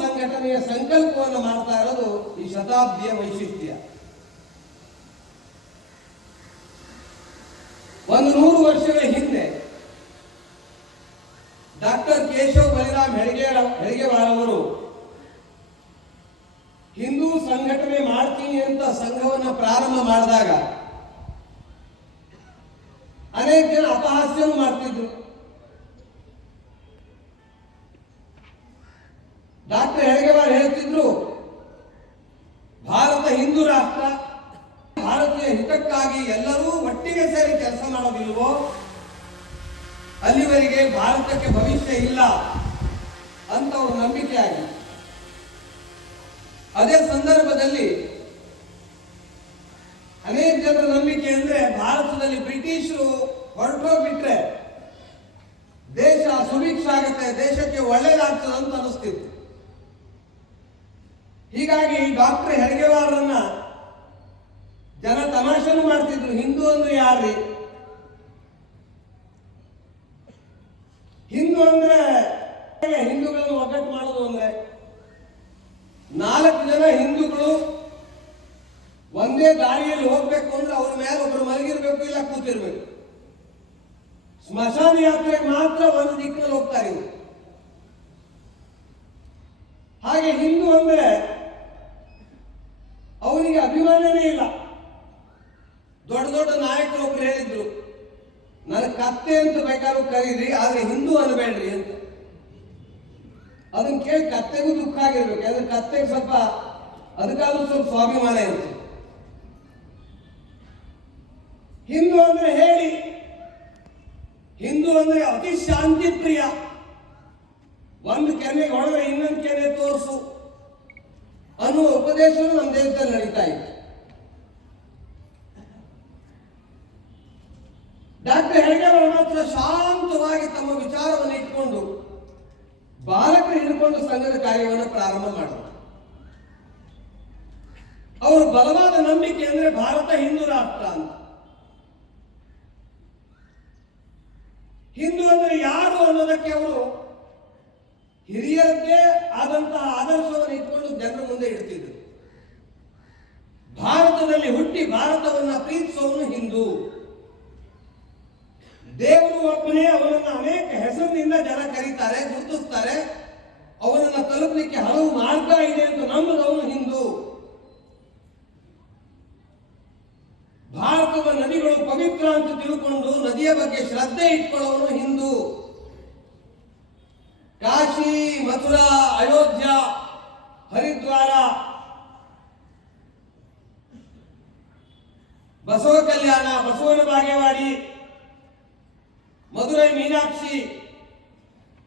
ಸಂಘಟನೆಯ ಸಂಕಲ್ಪವನ್ನು ಮಾಡ್ತಾ ಇರೋದು ಈ ಶತಾಬ್ದಿಯ ವೈಶಿಷ್ಟ್ಯ. 100 ವರ್ಷಗಳ ಹಿಂದೆ ಡಾಕ್ಟರ್ ಕೇಶವ್ ಬಲಿರಾಮ್ ಹೆಡ್ಗೇವಾರ್ ಅವರು ಹಿಂದೂ ಸಂಘಟನೆ ಮಾಡ್ತೀನಿ ಅಂತ ಸಂಘವನ್ನು ಪ್ರಾರಂಭ ಮಾಡಿದಾಗ ಅನೇಕ ಜನ ಅಪಹಾಸ್ಯ ಮಾಡ್ತಿದ್ರು. ಡಾಕ್ಟರ್ ಹೆಡ್ಗೇವಾರ್ ಹೇಳ್ತಿದ್ರು, ಭಾರತ ಹಿಂದೂ ರಾಷ್ಟ್ರ, ಭಾರತೀಯ ಹಿತಕ್ಕಾಗಿ ಎಲ್ಲರೂ ಒಟ್ಟಿಗೆ ಸೇರಿ ಕೆಲಸ ಮಾಡೋದಿಲ್ವೋ ಅಲ್ಲಿವರೆಗೆ ಭಾರತಕ್ಕೆ ಭವಿಷ್ಯ ಇಲ್ಲ ಅಂತ ಅವ್ರ ನಂಬಿಕೆ ಆಗಿದೆ. ಅದೇ ಸಂದರ್ಭದಲ್ಲಿ ಅನೇಕ ಜನರ ನಂಬಿಕೆ ಅಂದ್ರೆ ಭಾರತದಲ್ಲಿ ಬ್ರಿಟಿಷರು ಹೊರಟೋಗ್ಬಿಟ್ರೆ ದೇಶ ಸುಭಿಕ್ಷ ಆಗುತ್ತೆ, ದೇಶಕ್ಕೆ ಒಳ್ಳೇದಾಗ್ತದೆ ಅಂತ ಅನಿಸ್ತಿತ್ತು. ಹೀಗಾಗಿ ಡಾಕ್ಟರ್ ಹೆಡ್ಗೇವಾರನ್ನ ಜನ ತಮಾಷೆನೂ ಮಾಡ್ತಿದ್ರು. ಹಿಂದೂ ಅಂದ್ರೆ ಯಾರ್ರಿ? ಹಿಂದೂ ಅಂದ್ರೆ ಹಿಂದೂಗಳನ್ನು ಒಗ್ಗಟ್ಟು ಮಾಡೋದು ಅಂದ್ರೆ 4 ಜನ ಹಿಂದೂಗಳು ಒಂದೇ ದಾರಿಯಲ್ಲಿ ಹೋಗ್ಬೇಕು ಅಂದ್ರೆ ಅವ್ರ ಮೇಲೆ ಒಬ್ರು ಮಲಗಿರ್ಬೇಕು, ಇಲ್ಲ ಕೂತಿರ್ಬೇಕು. ಸ್ಮಶಾನ ಯಾತ್ರೆಗೆ ಮಾತ್ರ ಒಂದು ದಿಕ್ಕಿನಲ್ಲಿ ಹೋಗ್ತಾರೆ ಇವರು. ಹಾಗೆ ಹಿಂದೂ ಅಂದ್ರೆ ಅವನಿಗೆ ಅಭಿಮಾನನೇ ಇಲ್ಲ. ದೊಡ್ಡ ದೊಡ್ಡ ನಾಯಕರು ಒಬ್ರು ಹೇಳಿದ್ರು, ನನಗೆ ಕತ್ತೆ ಅಂತ ಬೇಕಾದ್ರೂ ಕರೀರಿ, ಆದ್ರೆ ಹಿಂದೂ ಅನ್ಬೇಡ್ರಿ ಅಂತ. ಅದನ್ನ ಕೇಳಿ ಕತ್ತೆಗೂ ದುಃಖ ಆಗಿರ್ಬೇಕು, ಯಾಕಂದ್ರೆ ಕತ್ತೆಗೆ ಅದಕ್ಕಾದ್ರೂ ಸ್ವಲ್ಪ ಸ್ವಾಭಿಮಾನ ಇರುತ್ತೆ. ಹಿಂದೂ ಅಂದ್ರೆ ಹೇಳಿ, ಹಿಂದೂ ಅಂದ್ರೆ ಅತಿ ಶಾಂತಿ ಪ್ರಿಯ, ಒಂದು ಕೆನೆ ಹೊಡೆದ್ರೆ ಇನ್ನೊಂದು ಕೆನೆ ತೋರಿಸು ಅನ್ನುವ ಉಪದೇಶವು ನಮ್ಮ ದೇಶದಲ್ಲಿ ನಡೀತಾ ಇತ್ತು. ಡಾಕ್ಟರ್ ಹೆಡ್ಗೇವಾರ್ ಮಾತ್ರ ಶಾಂತವಾಗಿ ತಮ್ಮ ವಿಚಾರವನ್ನು ಇಟ್ಕೊಂಡು ಬಾಲಕರು ಹಿಡ್ಕೊಂಡು ಸಂಘದ ಕಾರ್ಯವನ್ನು ಪ್ರಾರಂಭ ಮಾಡಿದರು. ಅವರು ಬಲವಾದ ನಂಬಿಕೆ ಅಂದ್ರೆ ಭಾರತ ಹಿಂದೂ ರಾಷ್ಟ್ರ ಅಂತ. ಹಿಂದೂ ಅಂದ್ರೆ ಯಾರು ಅನ್ನೋದಕ್ಕೆ ಅವರು ಹಿರಿಯರದ್ದೇ ಆದಂತಹ ಆದರ್ಶವನ್ನು ಇಟ್ಕೊಂಡು ಜನರ ಮುಂದೆ ಇಡ್ತಿದ್ರು. ಭಾರತದಲ್ಲಿ ಹುಟ್ಟಿ ಭಾರತವನ್ನ ಪ್ರೀತಿಸುವವನು ಹಿಂದೂ. ದೇವರು ಒಬ್ಬನೇ, ಅವನನ್ನು ಅನೇಕ ಹೆಸರಿನಿಂದ ಜನ ಕರೀತಾರೆ, ಗುರುತಿಸ್ತಾರೆ. ಅವನನ್ನು ತಲುಪಲಿಕ್ಕೆ ಹಲವು ಮಾರ್ಗ ಇದೆ ಅಂತ ನಂಬುದವನು ಹಿಂದೂ. ಭಾರತದ ನದಿಗಳು ಪವಿತ್ರ ಅಂತ ತಿಳ್ಕೊಂಡು ನದಿಯ ಬಗ್ಗೆ ಶ್ರದ್ಧೆ ಇಟ್ಕೊಳ್ಳೋನು ಹಿಂದೂ. ಕಾಶಿ, ಮಥುರಾ, ಅಯೋಧ್ಯ, ಹರಿದ್ವಾರ, ಬಸವ ಕಲ್ಯಾಣ, ಬಸವನ ಬಾಗೇವಾಡಿ, ಮಧುರೈ ಮೀನಾಕ್ಷಿ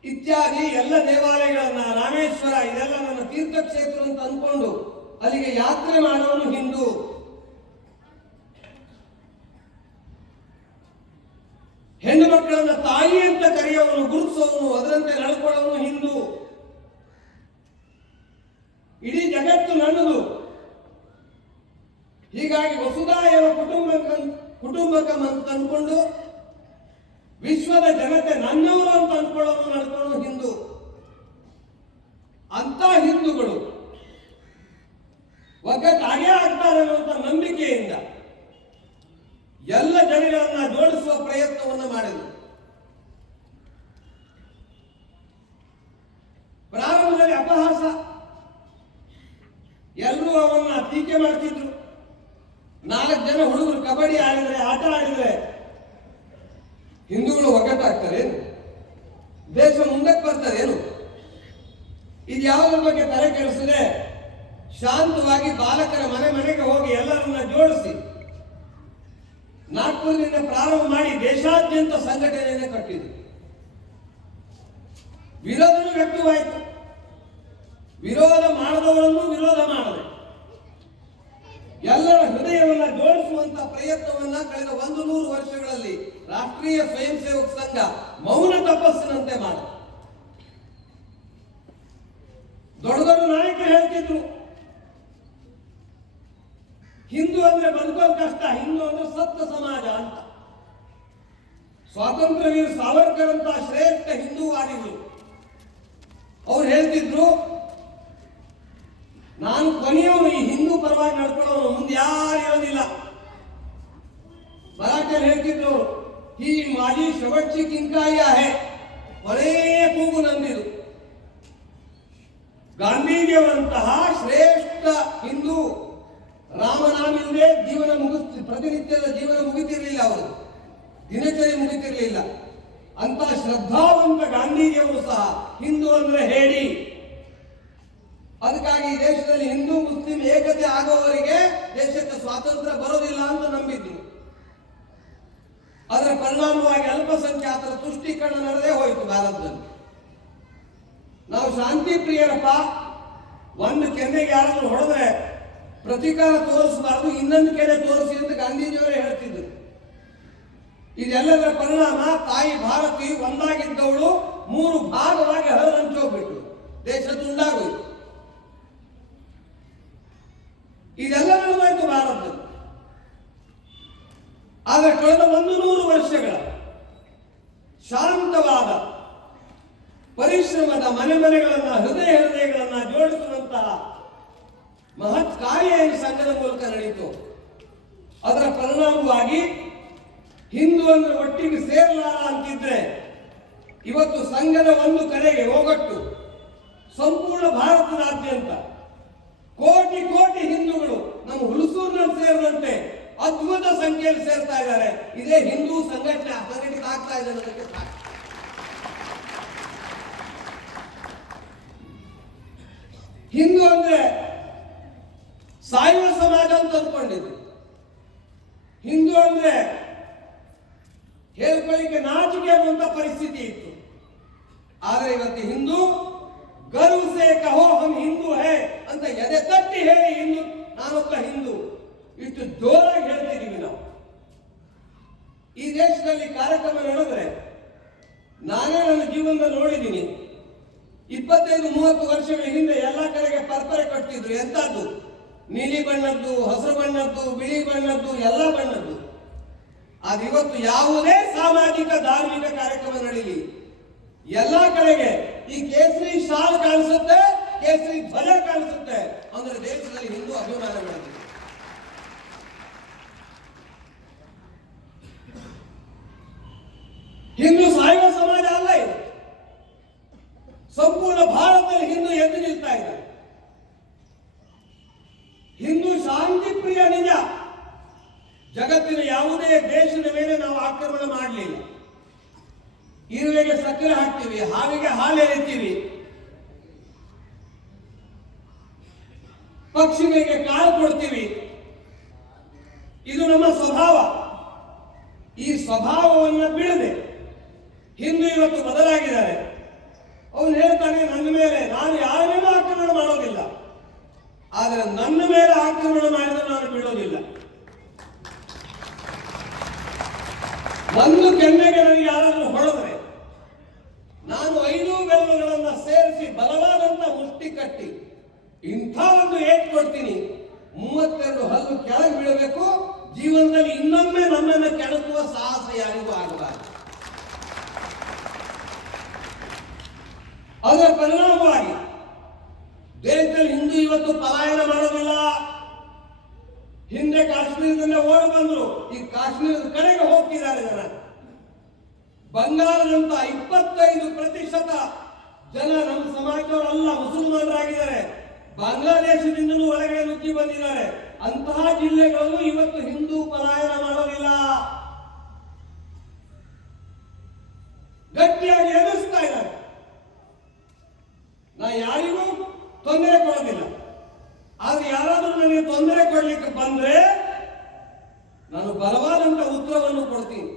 ಇತ್ಯಾದಿ ಎಲ್ಲ ದೇವಾಲಯಗಳನ್ನ, ರಾಮೇಶ್ವರ, ಇದೆಲ್ಲ ನನ್ನ ತೀರ್ಥಕ್ಷೇತ್ರ ಅಂತ ಅಂದ್ಕೊಂಡು ಅಲ್ಲಿಗೆ ಯಾತ್ರೆ ಮಾಡೋನು ಹಿಂದೂ. ಹೆಣ್ಣು ಮಕ್ಕಳನ್ನ ತಾಯಿ ಅಂತ ಕರೆಯೋನು, ಗುರುತಿಸೋನು, ಅದರಂತೆ ನಡ್ಕೊಳ್ಳೋನು ಹಿಂದೂ. ಇಡೀ ಜಗತ್ತು ನನ್ನದು, ಹೀಗಾಗಿ ವಸುಧಾಯವ ಕುಟುಂಬಕಂ ಅಂತ ಅಂದ್ಕೊಂಡು ವಿಶ್ವದ ಜನತೆ ನನ್ನವರು ಅಂತ ಅಂದ್ಕೊಳ್ಳೋನು, ನಡ್ಕೊಳ್ಳೋನು ಹಿಂದೂ. ಅಂತ ಹಿಂದೂಗಳು ಒಗ್ಗಟ್ಟಾಗೇ ಆಗ್ತಾರೆ ಅನ್ನುವಂಥ ನಂಬಿಕೆಯಿಂದ ಎಲ್ಲ ಜನಗಳನ್ನ ಜೋಡಿಸುವ ಪ್ರಯತ್ನವನ್ನು ಮಾಡಿದರು. ಪ್ರಾರಂಭದಲ್ಲಿ ಅಪಹಾಸ, ಎಲ್ಲರೂ ಅವನ್ನ ಟೀಕೆ ಮಾಡ್ತಿದ್ರು. 4 ಜನ ಹುಡುಗರು ಕಬಡ್ಡಿ ಆಡಿದ್ರೆ, ಆಟ ಆಡಿದ್ರೆ ಹಿಂದೂಗಳು ಒಗ್ಗಟ್ಟಾಗ್ತಾರೇನು? ದೇಶ ಮುಂದಕ್ಕೆ ಬರ್ತಾರೇನು? ಇದು ಯಾವುದ್ರ ಬಗ್ಗೆ ತಲೆ ಕೆಡಿಸದೆ ಶಾಂತವಾಗಿ ಬಾಲಕರ ಮನೆಗೆ ಹೋಗಿ ಎಲ್ಲರನ್ನ ಜೋಡಿಸಿ ನಾಗ್ಪುರದಿಂದ ಪ್ರಾರಂಭ ಮಾಡಿ ದೇಶಾದ್ಯಂತ ಸಂಘಟನೆಯನ್ನು ಕಟ್ಟಿದ್ರು. ವಿರೋಧನೂ ವ್ಯಕ್ತವಾಯಿತು. ವಿರೋಧ ಮಾಡದವರನ್ನು ವಿರೋಧ ಮಾಡದೆ ಎಲ್ಲರ ಹೃದಯವನ್ನ ಜೋಡಿಸುವಂತ ಪ್ರಯತ್ನವನ್ನ ಕಳೆದ 100 ವರ್ಷಗಳಲ್ಲಿ ರಾಷ್ಟ್ರೀಯ ಸ್ವಯಂ ಸೇವಕ ಸಂಘ ಮೌನ ತಪಸ್ಸಿನಂತೆ ಮಾಡ. ದೊಡ್ಡ ದೊಡ್ಡ ನಾಯಕರು ಹೇಳ್ತಿದ್ರು, ಹಿಂದೂ ಅಂದ್ರೆ ಬದುಕೋದು ಕಷ್ಟ, ಹಿಂದೂ ಅಂದ್ರೆ ಸತ್ತ ಸಮಾಜ ಅಂತ. ಸ್ವಾತಂತ್ರ್ಯ ವೀರ ಸಾವರ್ಕರ್ ಅಂತ ಶ್ರೇಷ್ಠ ಹಿಂದೂವಾದಿಗಳು ಅವ್ರು ಹೇಳ್ತಿದ್ರು, ನಾನು ಕೊನೆಯವನು, ಈ ಹಿಂದೂ ಪರವಾಗಿ ನಡ್ಕೊಳ್ಳೋನು, ಮುಂದೆ ಯಾರು ಇರೋದಿಲ್ಲ. ಮರಾಠಿಯಲ್ಲಿ ಹೇಳ್ತಿದ್ರು ಅವರು, ಈ ಮಾಜಿ ಶವಚ್ಚಿ ಕಿಂಕಾಯಿ ಆಹೆ, ಕೊನೆಯ ಕೂಗು ನಂದಿದು. ಗಾಂಧೀಜಿಯವರಂತಹ ಶ್ರೇಷ್ಠ ಹಿಂದೂ ರಾಮನಾಮಿಂದೇ ಜೀವನ ಪ್ರತಿನಿತ್ಯದ ಜೀವನ ಮುಗಿತಿರ್ಲಿಲ್ಲ, ಅವರು ದಿನಚರಿ ಮುಗಿತಿರ್ಲಿಲ್ಲ. ಅಂತ ಶ್ರದ್ಧಾವಂತ ಗಾಂಧೀಜಿಯವರು ಸಹ ಹಿಂದೂ ಅಂದ್ರೆ ಹೇಳಿ. ಅದಕ್ಕಾಗಿ ದೇಶದಲ್ಲಿ ಹಿಂದೂ ಮುಸ್ಲಿಂ ಏಕತೆ ಆಗುವವರೆಗೆ ದೇಶಕ್ಕೆ ಸ್ವಾತಂತ್ರ್ಯ ಬರೋದಿಲ್ಲ ಅಂತ ನಂಬಿದ್ರು. ಅದರ ಪರಿಣಾಮವಾಗಿ ಅಲ್ಪಸಂಖ್ಯಾತರ ತುಷ್ಟೀಕರಣ ನಡೆದೇ ಹೋಯಿತು ಭಾರತದಲ್ಲಿ. ನಾವು ಶಾಂತಿ ಪ್ರಿಯರಪ್ಪ, ಒಂದು ಕೆನ್ನೆಗೆ ಯಾರಾದ್ರೂ ಹೊಡೆದ್ರೆ ಪ್ರತೀಕಾರ ತೋರಿಸಬಾರ್ದು, ಇನ್ನೊಂದು ಕೆರೆ ತೋರಿಸಿ ಅಂತ ಗಾಂಧೀಜಿಯವರೇ ಹೇಳ್ತಿದ್ರು. ಇದೆಲ್ಲದರ ಪರಿಣಾಮ ತಾಯಿ ಭಾರತಿ ಒಂದಾಗಿದ್ದವಳು 3 ಭಾಗವಾಗಿ ಹರಿದಂಚೋಗ್ಬಿಟ್ರು, ದೇಶ ತುಂಡಾಗೋಯ್ತು. ಇದೆಲ್ಲ ನಡೆದೋಯ್ತು ಭಾರತದಲ್ಲಿ. ಆದರೆ ಕಳೆದ 100 ವರ್ಷಗಳ ಶಾಂತವಾದ ಪರಿಶ್ರಮದ ಮನೆಗಳನ್ನ ಹೃದಯಗಳನ್ನ ಜೋಡಿಸುವಂತಹ ಮಹತ್ ಕಾರ್ಯ ಈ ಸಂಘದ ಮೂಲಕ ನಡೆಯಿತು. ಅದರ ಪರಿಣಾಮವಾಗಿ ಹಿಂದೂ ಅಂದ್ರೆ ಒಟ್ಟಿಗೆ ಸೇರಲಾರ ಅಂತಿದ್ರೆ ಇವತ್ತು ಸಂಘದ ಒಂದು ಕಡೆಗೆ ಹೋಗಟ್ಟು ಸಂಪೂರ್ಣ ಭಾರತದಾದ್ಯಂತ ಕೋಟಿ ಕೋಟಿ ಹಿಂದೂಗಳು ನಮ್ಮ ಹುಲಸೂರಿನಲ್ಲಿ ಸೇರಿದಂತೆ ಅದ್ಭುತ ಸಂಖ್ಯೆಯಲ್ಲಿ ಸೇರ್ತಾ ಇದ್ದಾರೆ. ಇದೇ ಹಿಂದೂ ಸಂಘಟನೆ ಸಂಘಟಿತ ಆಗ್ತಾ ಇದೆ ಅನ್ನೋದಕ್ಕೆ ಸಾಕು. ಹಿಂದೂ ಅಂದ್ರೆ ಸಾಯುವ ಸಮಾಜ ಅಂತ ಅಂದ್ಕೊಂಡಿದ್ರು. ಹಿಂದೂ ಅಂದ್ರೆ ಹೇಳ್ಕೊಳ್ಳಿಕ್ಕೆ ನಾಚಿಕೆ ಅನ್ನುವಂತ ಪರಿಸ್ಥಿತಿ ಇತ್ತು. ಆದ್ರೆ ಇವತ್ತು ಹಿಂದೂ ಗರ್ವ ಸೇ ಕಹೋ ಹಮ್ ಹಿಂದೂ ಹೇ ಅಂತ ಎದೆ ತಟ್ಟಿ ಹೇಳಿ ಹಿಂದೂ, ನಾನೊಬ್ಬ ಹಿಂದೂ, ಇಷ್ಟು ಜೋರಾಗಿ ಹೇಳ್ತಿದ್ದೀವಿ ನಾವು. ಈ ದೇಶದಲ್ಲಿ ಕಾರ್ಯಕ್ರಮ ನಡೆದ್ರೆ ನಾನೇ ನನ್ನ ಜೀವನದಲ್ಲಿ ನೋಡಿದ್ದೀನಿ. 25-30 ವರ್ಷಗಳ ಹಿಂದೆ ಎಲ್ಲ ಕಡೆಗೆ ಪರ್ಪರೆ ಕಟ್ತಿದ್ರು. ಎಂತದ್ದು? ನೀಲಿ ಬಣ್ಣದ್ದು, ಹಸಿರು ಬಣ್ಣದ್ದು, ಬಿಳಿ ಬಣ್ಣದ್ದು, ಎಲ್ಲ ಬಣ್ಣದ್ದು. ಅದು ಇವತ್ತು ಯಾವುದೇ ಸಾಮಾಜಿಕ ಧಾರ್ಮಿಕ ಕಾರ್ಯಕ್ರಮ ನಡೀಲಿ, ಎಲ್ಲಾ ಕಡೆಗೆ ಈ ಕೇಸರಿ ಶಾಲ್ ಕಾಣಿಸುತ್ತೆ, ಕೇಸರಿ ಧ್ವಜ ಕಾಣಿಸುತ್ತೆ ಅಂದ್ರೆ ದೇಶದಲ್ಲಿ ಹಿಂದೂ ಅಭಿಮಾನ ಬೆಳೆದಿದೆ. ಹಿಂದೂ ಸಾಯುವ ಸಮಾಜ ಅಲ್ಲ ಇದು. ಸಂಪೂರ್ಣ ಭಾರತದಲ್ಲಿ ಹಿಂದೂ ಎದ್ದು ನಿಲ್ತಾ ಇದ್ದಾರೆ. ಹಿಂದೂ ಶಾಂತಿ ಪ್ರಿಯ ನಿಜ. ಜಗತ್ತಿನ ಯಾವುದೇ ದೇಶದ ಮೇಲೆ ನಾವು ಆಕ್ರಮಣ ಮಾಡಲಿಲ್ಲ. ಇರುವೆಗೆ ಸಕ್ಕರೆ ಹಾಕ್ತೀವಿ, ಹಾವಿಗೆ ಹಾಲು ಎರಿತೀವಿ, ಪಕ್ಷಿಗಳಿಗೆ ಕಾಳು ಕೊಡ್ತೀವಿ. ಇದು ನಮ್ಮ ಸ್ವಭಾವ. ಈ ಸ್ವಭಾವವನ್ನು ಬಿಡದೆ ಹಿಂದೂ ಇವತ್ತು ಬದಲಾಗಿದ್ದಾರೆ. ಅವನು ಹೇಳ್ತಾನೆ, ನನ್ನ ಮೇಲೆ ನಾನು ಯಾರ ಮೇಲೂ ಆಕ್ರಮಣ ಮಾಡೋದಿಲ್ಲ, ಆದರೆ ನನ್ನ ಮೇಲೆ ಆಕ್ರಮಣ ಮಾಡಿದ್ರೆ ನಾನು ಬಿಡೋದಿಲ್ಲ. ಒಂದು ಕೆನ್ನೆಗೆ ನನಗೆ ಯಾರಾದ್ರೂ ಹೊಡೆದ್ರೆ ನಾನು 5 ಬೆರಳುಗಳನ್ನ ಸೇರಿಸಿ ಬಲವಾದಂತ ಮುಷ್ಟಿ ಕಟ್ಟಿ ಇಂಥ ಒಂದು ಏಟ್ ಕೊಡ್ತೀನಿ, 32 ಹಲ್ಲು ಕೆಳಗೆ ಬೀಳಬೇಕು. ಜೀವನದಲ್ಲಿ ಇನ್ನೊಮ್ಮೆ ನನ್ನನ್ನು ಕೆಣಕುವ ಸಾಹಸ ಯಾರಿಗೂ ಆಗಬಾರದು. ಅದರ ಪರಿಣಾಮವಾಗಿ ದೇಶದಲ್ಲಿ ಹಿಂದೂ ಇವತ್ತು ಪಲಾಯನ ಮಾಡೋದಿಲ್ಲ. ಹಿಂದೆ ಕಾಶ್ಮೀರದಿಂದ ಓಡಿ ಬಂದ್ರು, ಈ ಕಾಶ್ಮೀರದ ಕಡೆಗೆ ಹೋಗ್ತಿದ್ದಾರೆ ಜನ. ಬಂಗಾಳದಂತ 25% ಜನ ನಮ್ಮ ಸಮಾಜದವರಲ್ಲ, ಮುಸಲ್ಮಾನರಾಗಿದ್ದಾರೆ. ಬಾಂಗ್ಲಾದೇಶದಿಂದಲೂ ಹೊರಗಡೆ ನುಗ್ಗಿ ಬಂದಿದ್ದಾರೆ. ಅಂತಹ ಜಿಲ್ಲೆಗಳು ಇವತ್ತು ಹಿಂದೂ ಪಲಾಯನ ಮಾಡೋದಿಲ್ಲ, ಗಟ್ಟಿಯಾಗಿ ಎದುರಿಸ್ತಾ ಇದ್ದಾರೆ. ನಾ ಯಾರಿಗೂ ತೊಂದರೆ ಕೊಡೋದಿಲ್ಲ, ಆದ್ರೆ ಯಾರಾದ್ರೂ ನನಗೆ ತೊಂದರೆ ಕೊಡ್ಲಿಕ್ಕೆ ಬಂದ್ರೆ ನಾನು ಬಲವಾದಂತ ಉತ್ತರವನ್ನು ಕೊಡ್ತೀನಿ.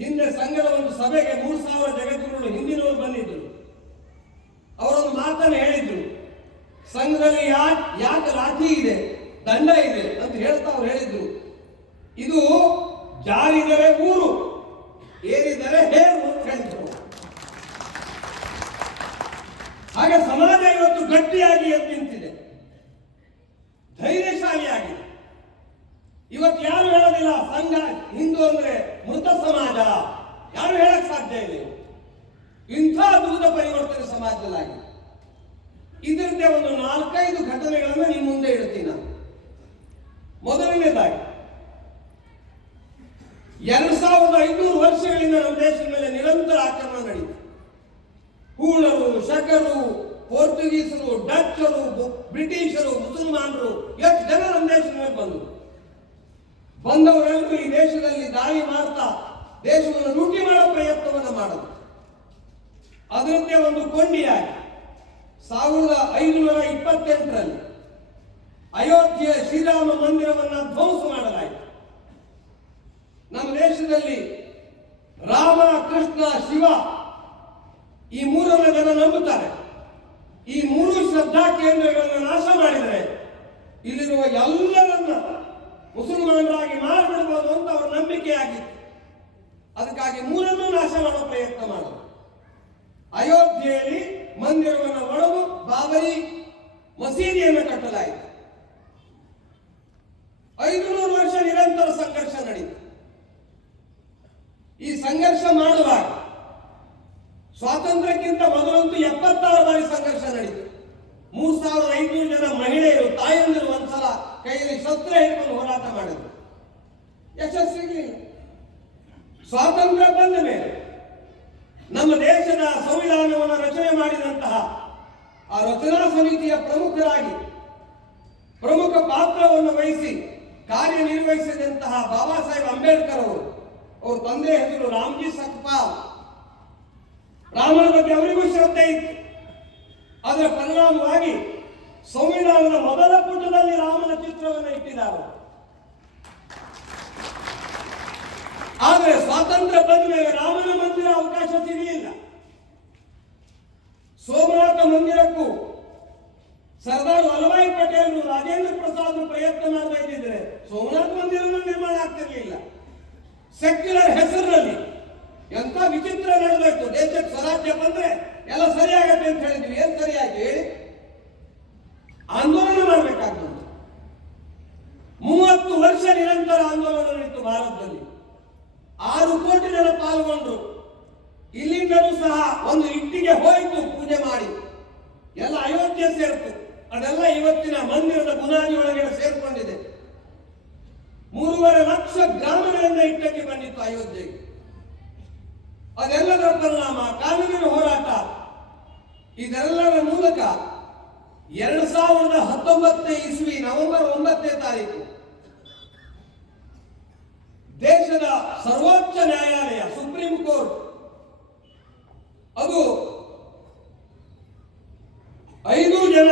ಹಿಂದೆ ಸಂಘದ ಒಂದು ಸಭೆಗೆ 3000 ಜಗದ್ಗುರುಗಳು ಹಿಂದಿನವರು ಬಂದಿದ್ರು. ಅವರೊಂದು ಮಾತನ್ನು ಹೇಳಿದ್ರು, ಸಂಘದಲ್ಲಿ ಯಾಕೆ ಲಾಠಿ ಇದೆ, ದಂಡ ಇದೆ ಅಂತ ಹೇಳ್ತಾ ಅವ್ರು ಹೇಳಿದ್ರು. ಇದು ಜಾರಿದರೆ ಊರು, ಏರಿದರೆ ಹೇರು ಅಂತ ಹೇಳಿದ್ರು. ಹಾಗೆ ಸಮಾಜ ಇವತ್ತು ಗಟ್ಟಿಯಾಗಿ ಎದ್ದು ನಿಂತಿದೆ, ಧೈರ್ಯಶಾಲಿಯಾಗಿದೆ. ಇವತ್ತು ಯಾರು ಹೇಳೋದಿಲ್ಲ ಸಂಘ ಹಿಂದೂ ಅಂದ್ರೆ ಮೃತ ಸಮಾಜ, ಯಾರು ಹೇಳಕ್ ಸಾಧ್ಯ ಇಲ್ಲ. ಇಂಥ ಅದ್ಭುತ ಪರಿವರ್ತನೆ ಸಮಾಜದಲ್ಲಾಗಿದೆ. ಇದ್ರ ಇದರಂತೆ ಒಂದು 4-5 ಘಟನೆಗಳನ್ನು ನಿಮ್ಮ ಮುಂದೆ ಇಡ್ತೀನಿ. ಮೊದಲನೇದಾಗಿ 2500 ವರ್ಷಗಳಿಂದ ನಮ್ಮ ದೇಶದ ಮೇಲೆ ನಿರಂತರ ಆಕ್ರಮಣ ನಡೆಯಿತು. ಹೂಣರು, ಶಕರು, ಪೋರ್ಚುಗೀಸರು, ಡಚ್ಚರು, ಬ್ರಿಟಿಷರು, ಮುಸಲ್ಮಾನರು ಎಷ್ಟು ಜನ ನಮ್ಮ ದೇಶದ ಮೇಲೆ ಬಂದವರೆಲ್ಲರೂ ಈ ದೇಶದಲ್ಲಿ ದಾಳಿ ಮಾಡ್ತಾ ದೇಶವನ್ನು ಲೂಟಿ ಮಾಡೋ ಪ್ರಯತ್ನವನ್ನು ಮಾಡೋದು. ಅದರಂತೆ ಒಂದು ಕೊಂಡಿಯಾಗಿ 1528ರಲ್ಲಿ ಅಯೋಧ್ಯೆಯ ಶ್ರೀರಾಮ ಮಂದಿರವನ್ನು ಧ್ವಂಸ ಮಾಡಲಾಯಿತು. ನಮ್ಮ ದೇಶದಲ್ಲಿ ರಾಮ, ಕೃಷ್ಣ, ಶಿವ ಈ ಮೂರನ್ನು ಜನ ನಂಬುತ್ತಾರೆ. ಈ 3 ಶ್ರದ್ಧಾ ಕೇಂದ್ರಗಳನ್ನು ನಾಶ ಮಾಡಿದರೆ ಇಲ್ಲಿರುವ ಎಲ್ಲರನ್ನ ಮುಸಲ್ಮಾನರಾಗಿ ಮಾಡಿಬಿಡಬಹುದು ಅಂತ ಅವರ ನಂಬಿಕೆ ಆಗಿತ್ತು. ಅದಕ್ಕಾಗಿ 3 ನಾಶ ಮಾಡೋ ಪ್ರಯತ್ನ ಮಾಡೋದು. ಅಯೋಧ್ಯೆಯಲ್ಲಿ ಮಂದಿರವನ್ನು ಒಡೆದು ಬಾಬರಿ ಮಸೀದಿಯನ್ನು ಕಟ್ಟಲಾಯಿತು. 500 ವರ್ಷ ನಿರಂತರ ಸಂಘರ್ಷ ನಡೆಯಿತು. ಈ ಸಂಘರ್ಷ ಮಾಡುವಾಗ ಸ್ವಾತಂತ್ರ್ಯಕ್ಕಿಂತ ಮೊದಲಂತೂ 76 ಬಾರಿ ಸಂಘರ್ಷ ನಡೆಯಿತು. 3500 ಜನ ಮಹಿಳೆಯರು, ತಾಯಂದಿರು ಒಂದ್ಸಲ ಕೈಯಲ್ಲಿ ಶಸ್ತ್ರ ಹಿಡ್ಕೊಂಡು ಹೋರಾಟ ಮಾಡಿದ್ರು. ಯಶಸ್ಸಿರಲಿಲ್ಲ. ಸ್ವಾತಂತ್ರ್ಯ ಬಂದ ಮೇಲೆ ನಮ್ಮ ದೇಶದ ಸಂವಿಧಾನವನ್ನು ರಚನೆ ಮಾಡಿದಂತಹ ಆ ರಚನಾ ಸಮಿತಿಯ ಪ್ರಮುಖರಾಗಿ ಪ್ರಮುಖ ಪಾತ್ರವನ್ನು ವಹಿಸಿ ಕಾರ್ಯನಿರ್ವಹಿಸಿದಂತಹ ಬಾಬಾ ಸಾಹೇಬ್ ಅಂಬೇಡ್ಕರ್ ಅವರು, ಅವ್ರ ತಂದೆ ಹೆಸರು ರಾಮ್ಜಿ ಸಕ್ಪಾಲ್. ರಾಮನ ಬಗ್ಗೆ ಅವರಿಗೂ ಶ್ರದ್ಧೆ ಇತ್ತು. ಅದರ ಪರಿಣಾಮವಾಗಿ ಸಂವಿಧಾನದ ಮೊದಲ ಪುಟದಲ್ಲಿ ರಾಮನ ಚಿತ್ರವನ್ನು ಇಟ್ಟಿದ್ದಾರೆ. ಆದರೆ ಸ್ವಾತಂತ್ರ್ಯ ಬಂದ ಮೇಲೆ ರಾಮನ ಮಂದಿರ ಅವಕಾಶ ಸಿಗಲಿಲ್ಲ. ಸೋಮನಾಥ ಮಂದಿರಕ್ಕೂ ಸರ್ದಾರ್ ವಲ್ಲಭಾಯಿ ಪಟೇಲ್, ರಾಜೇಂದ್ರ ಪ್ರಸಾದ್ ಪ್ರಯತ್ನ ಮಾಡ್ತಾ ಇದ್ದಿದ್ರೆ ಸೋಮನಾಥ ಮಂದಿರನೂ ನಿರ್ಮಾಣ ಆಗ್ತಿರ್ಲಿಲ್ಲ. ಸೆಕ್ಯುಲರ್ ಹೆಸರಿನಲ್ಲಿ ಎಂತ ವಿಚಿತ್ರ ನಡೆದಾಯ್ತು. ದೇಶಕ್ಕೆ ಸ್ವರಾಜ್ಯ ಬಂದ್ರೆ ಎಲ್ಲ ಸರಿಯಾಗತ್ತೆ ಅಂತ ಹೇಳಿದ್ವಿ. ಏನ್ ಸರಿಯಾಗಿ ಹೇಳಿ? ಆಂದೋಲನ ಮಾಡಬೇಕಾಗ್ತದೆ. 30 ವರ್ಷ ನಿರಂತರ ಆಂದೋಲನ ನಡೆಯಿತು ಭಾರತದಲ್ಲಿ. 6 ಕೋಟಿ ಜನ ಪಾಲ್ಗೊಂಡ್ರು. ಇಲ್ಲಿಂದಲೂ ಸಹ ಒಂದು ಇಟ್ಟಿಗೆ ಹೋಯಿತು ಪೂಜೆ ಮಾಡಿ, ಎಲ್ಲ ಅಯೋಧ್ಯೆ ಸೇರ್ತು. ಅದೆಲ್ಲ ಇವತ್ತಿನ ಮಂದಿರದ ಬುನಾದಿ ಒಳಗಡೆ ಸೇರ್ಕೊಂಡಿದೆ. 3.5 ಲಕ್ಷ ಗ್ರಾಮಗಳಿಂದ ಇಟ್ಟಕ್ಕೆ ಬಂದಿತ್ತು ಅಯೋಧ್ಯೆಗೆ. ಅದೆಲ್ಲದರ ಪರಿಣಾಮ ಕಾನೂನಿನ ಹೋರಾಟ. ಇದೆಲ್ಲರ ಮೂಲಕ 2019 ಇಸ್ವಿ ನವೆಂಬರ್ 9ನೇ ತಾರೀಕು ದೇಶದ ಸರ್ವೋಚ್ಚ ನ್ಯಾಯಾಲಯ, ಸುಪ್ರೀಂ ಕೋರ್ಟ್, ಅದು 5 ಜನ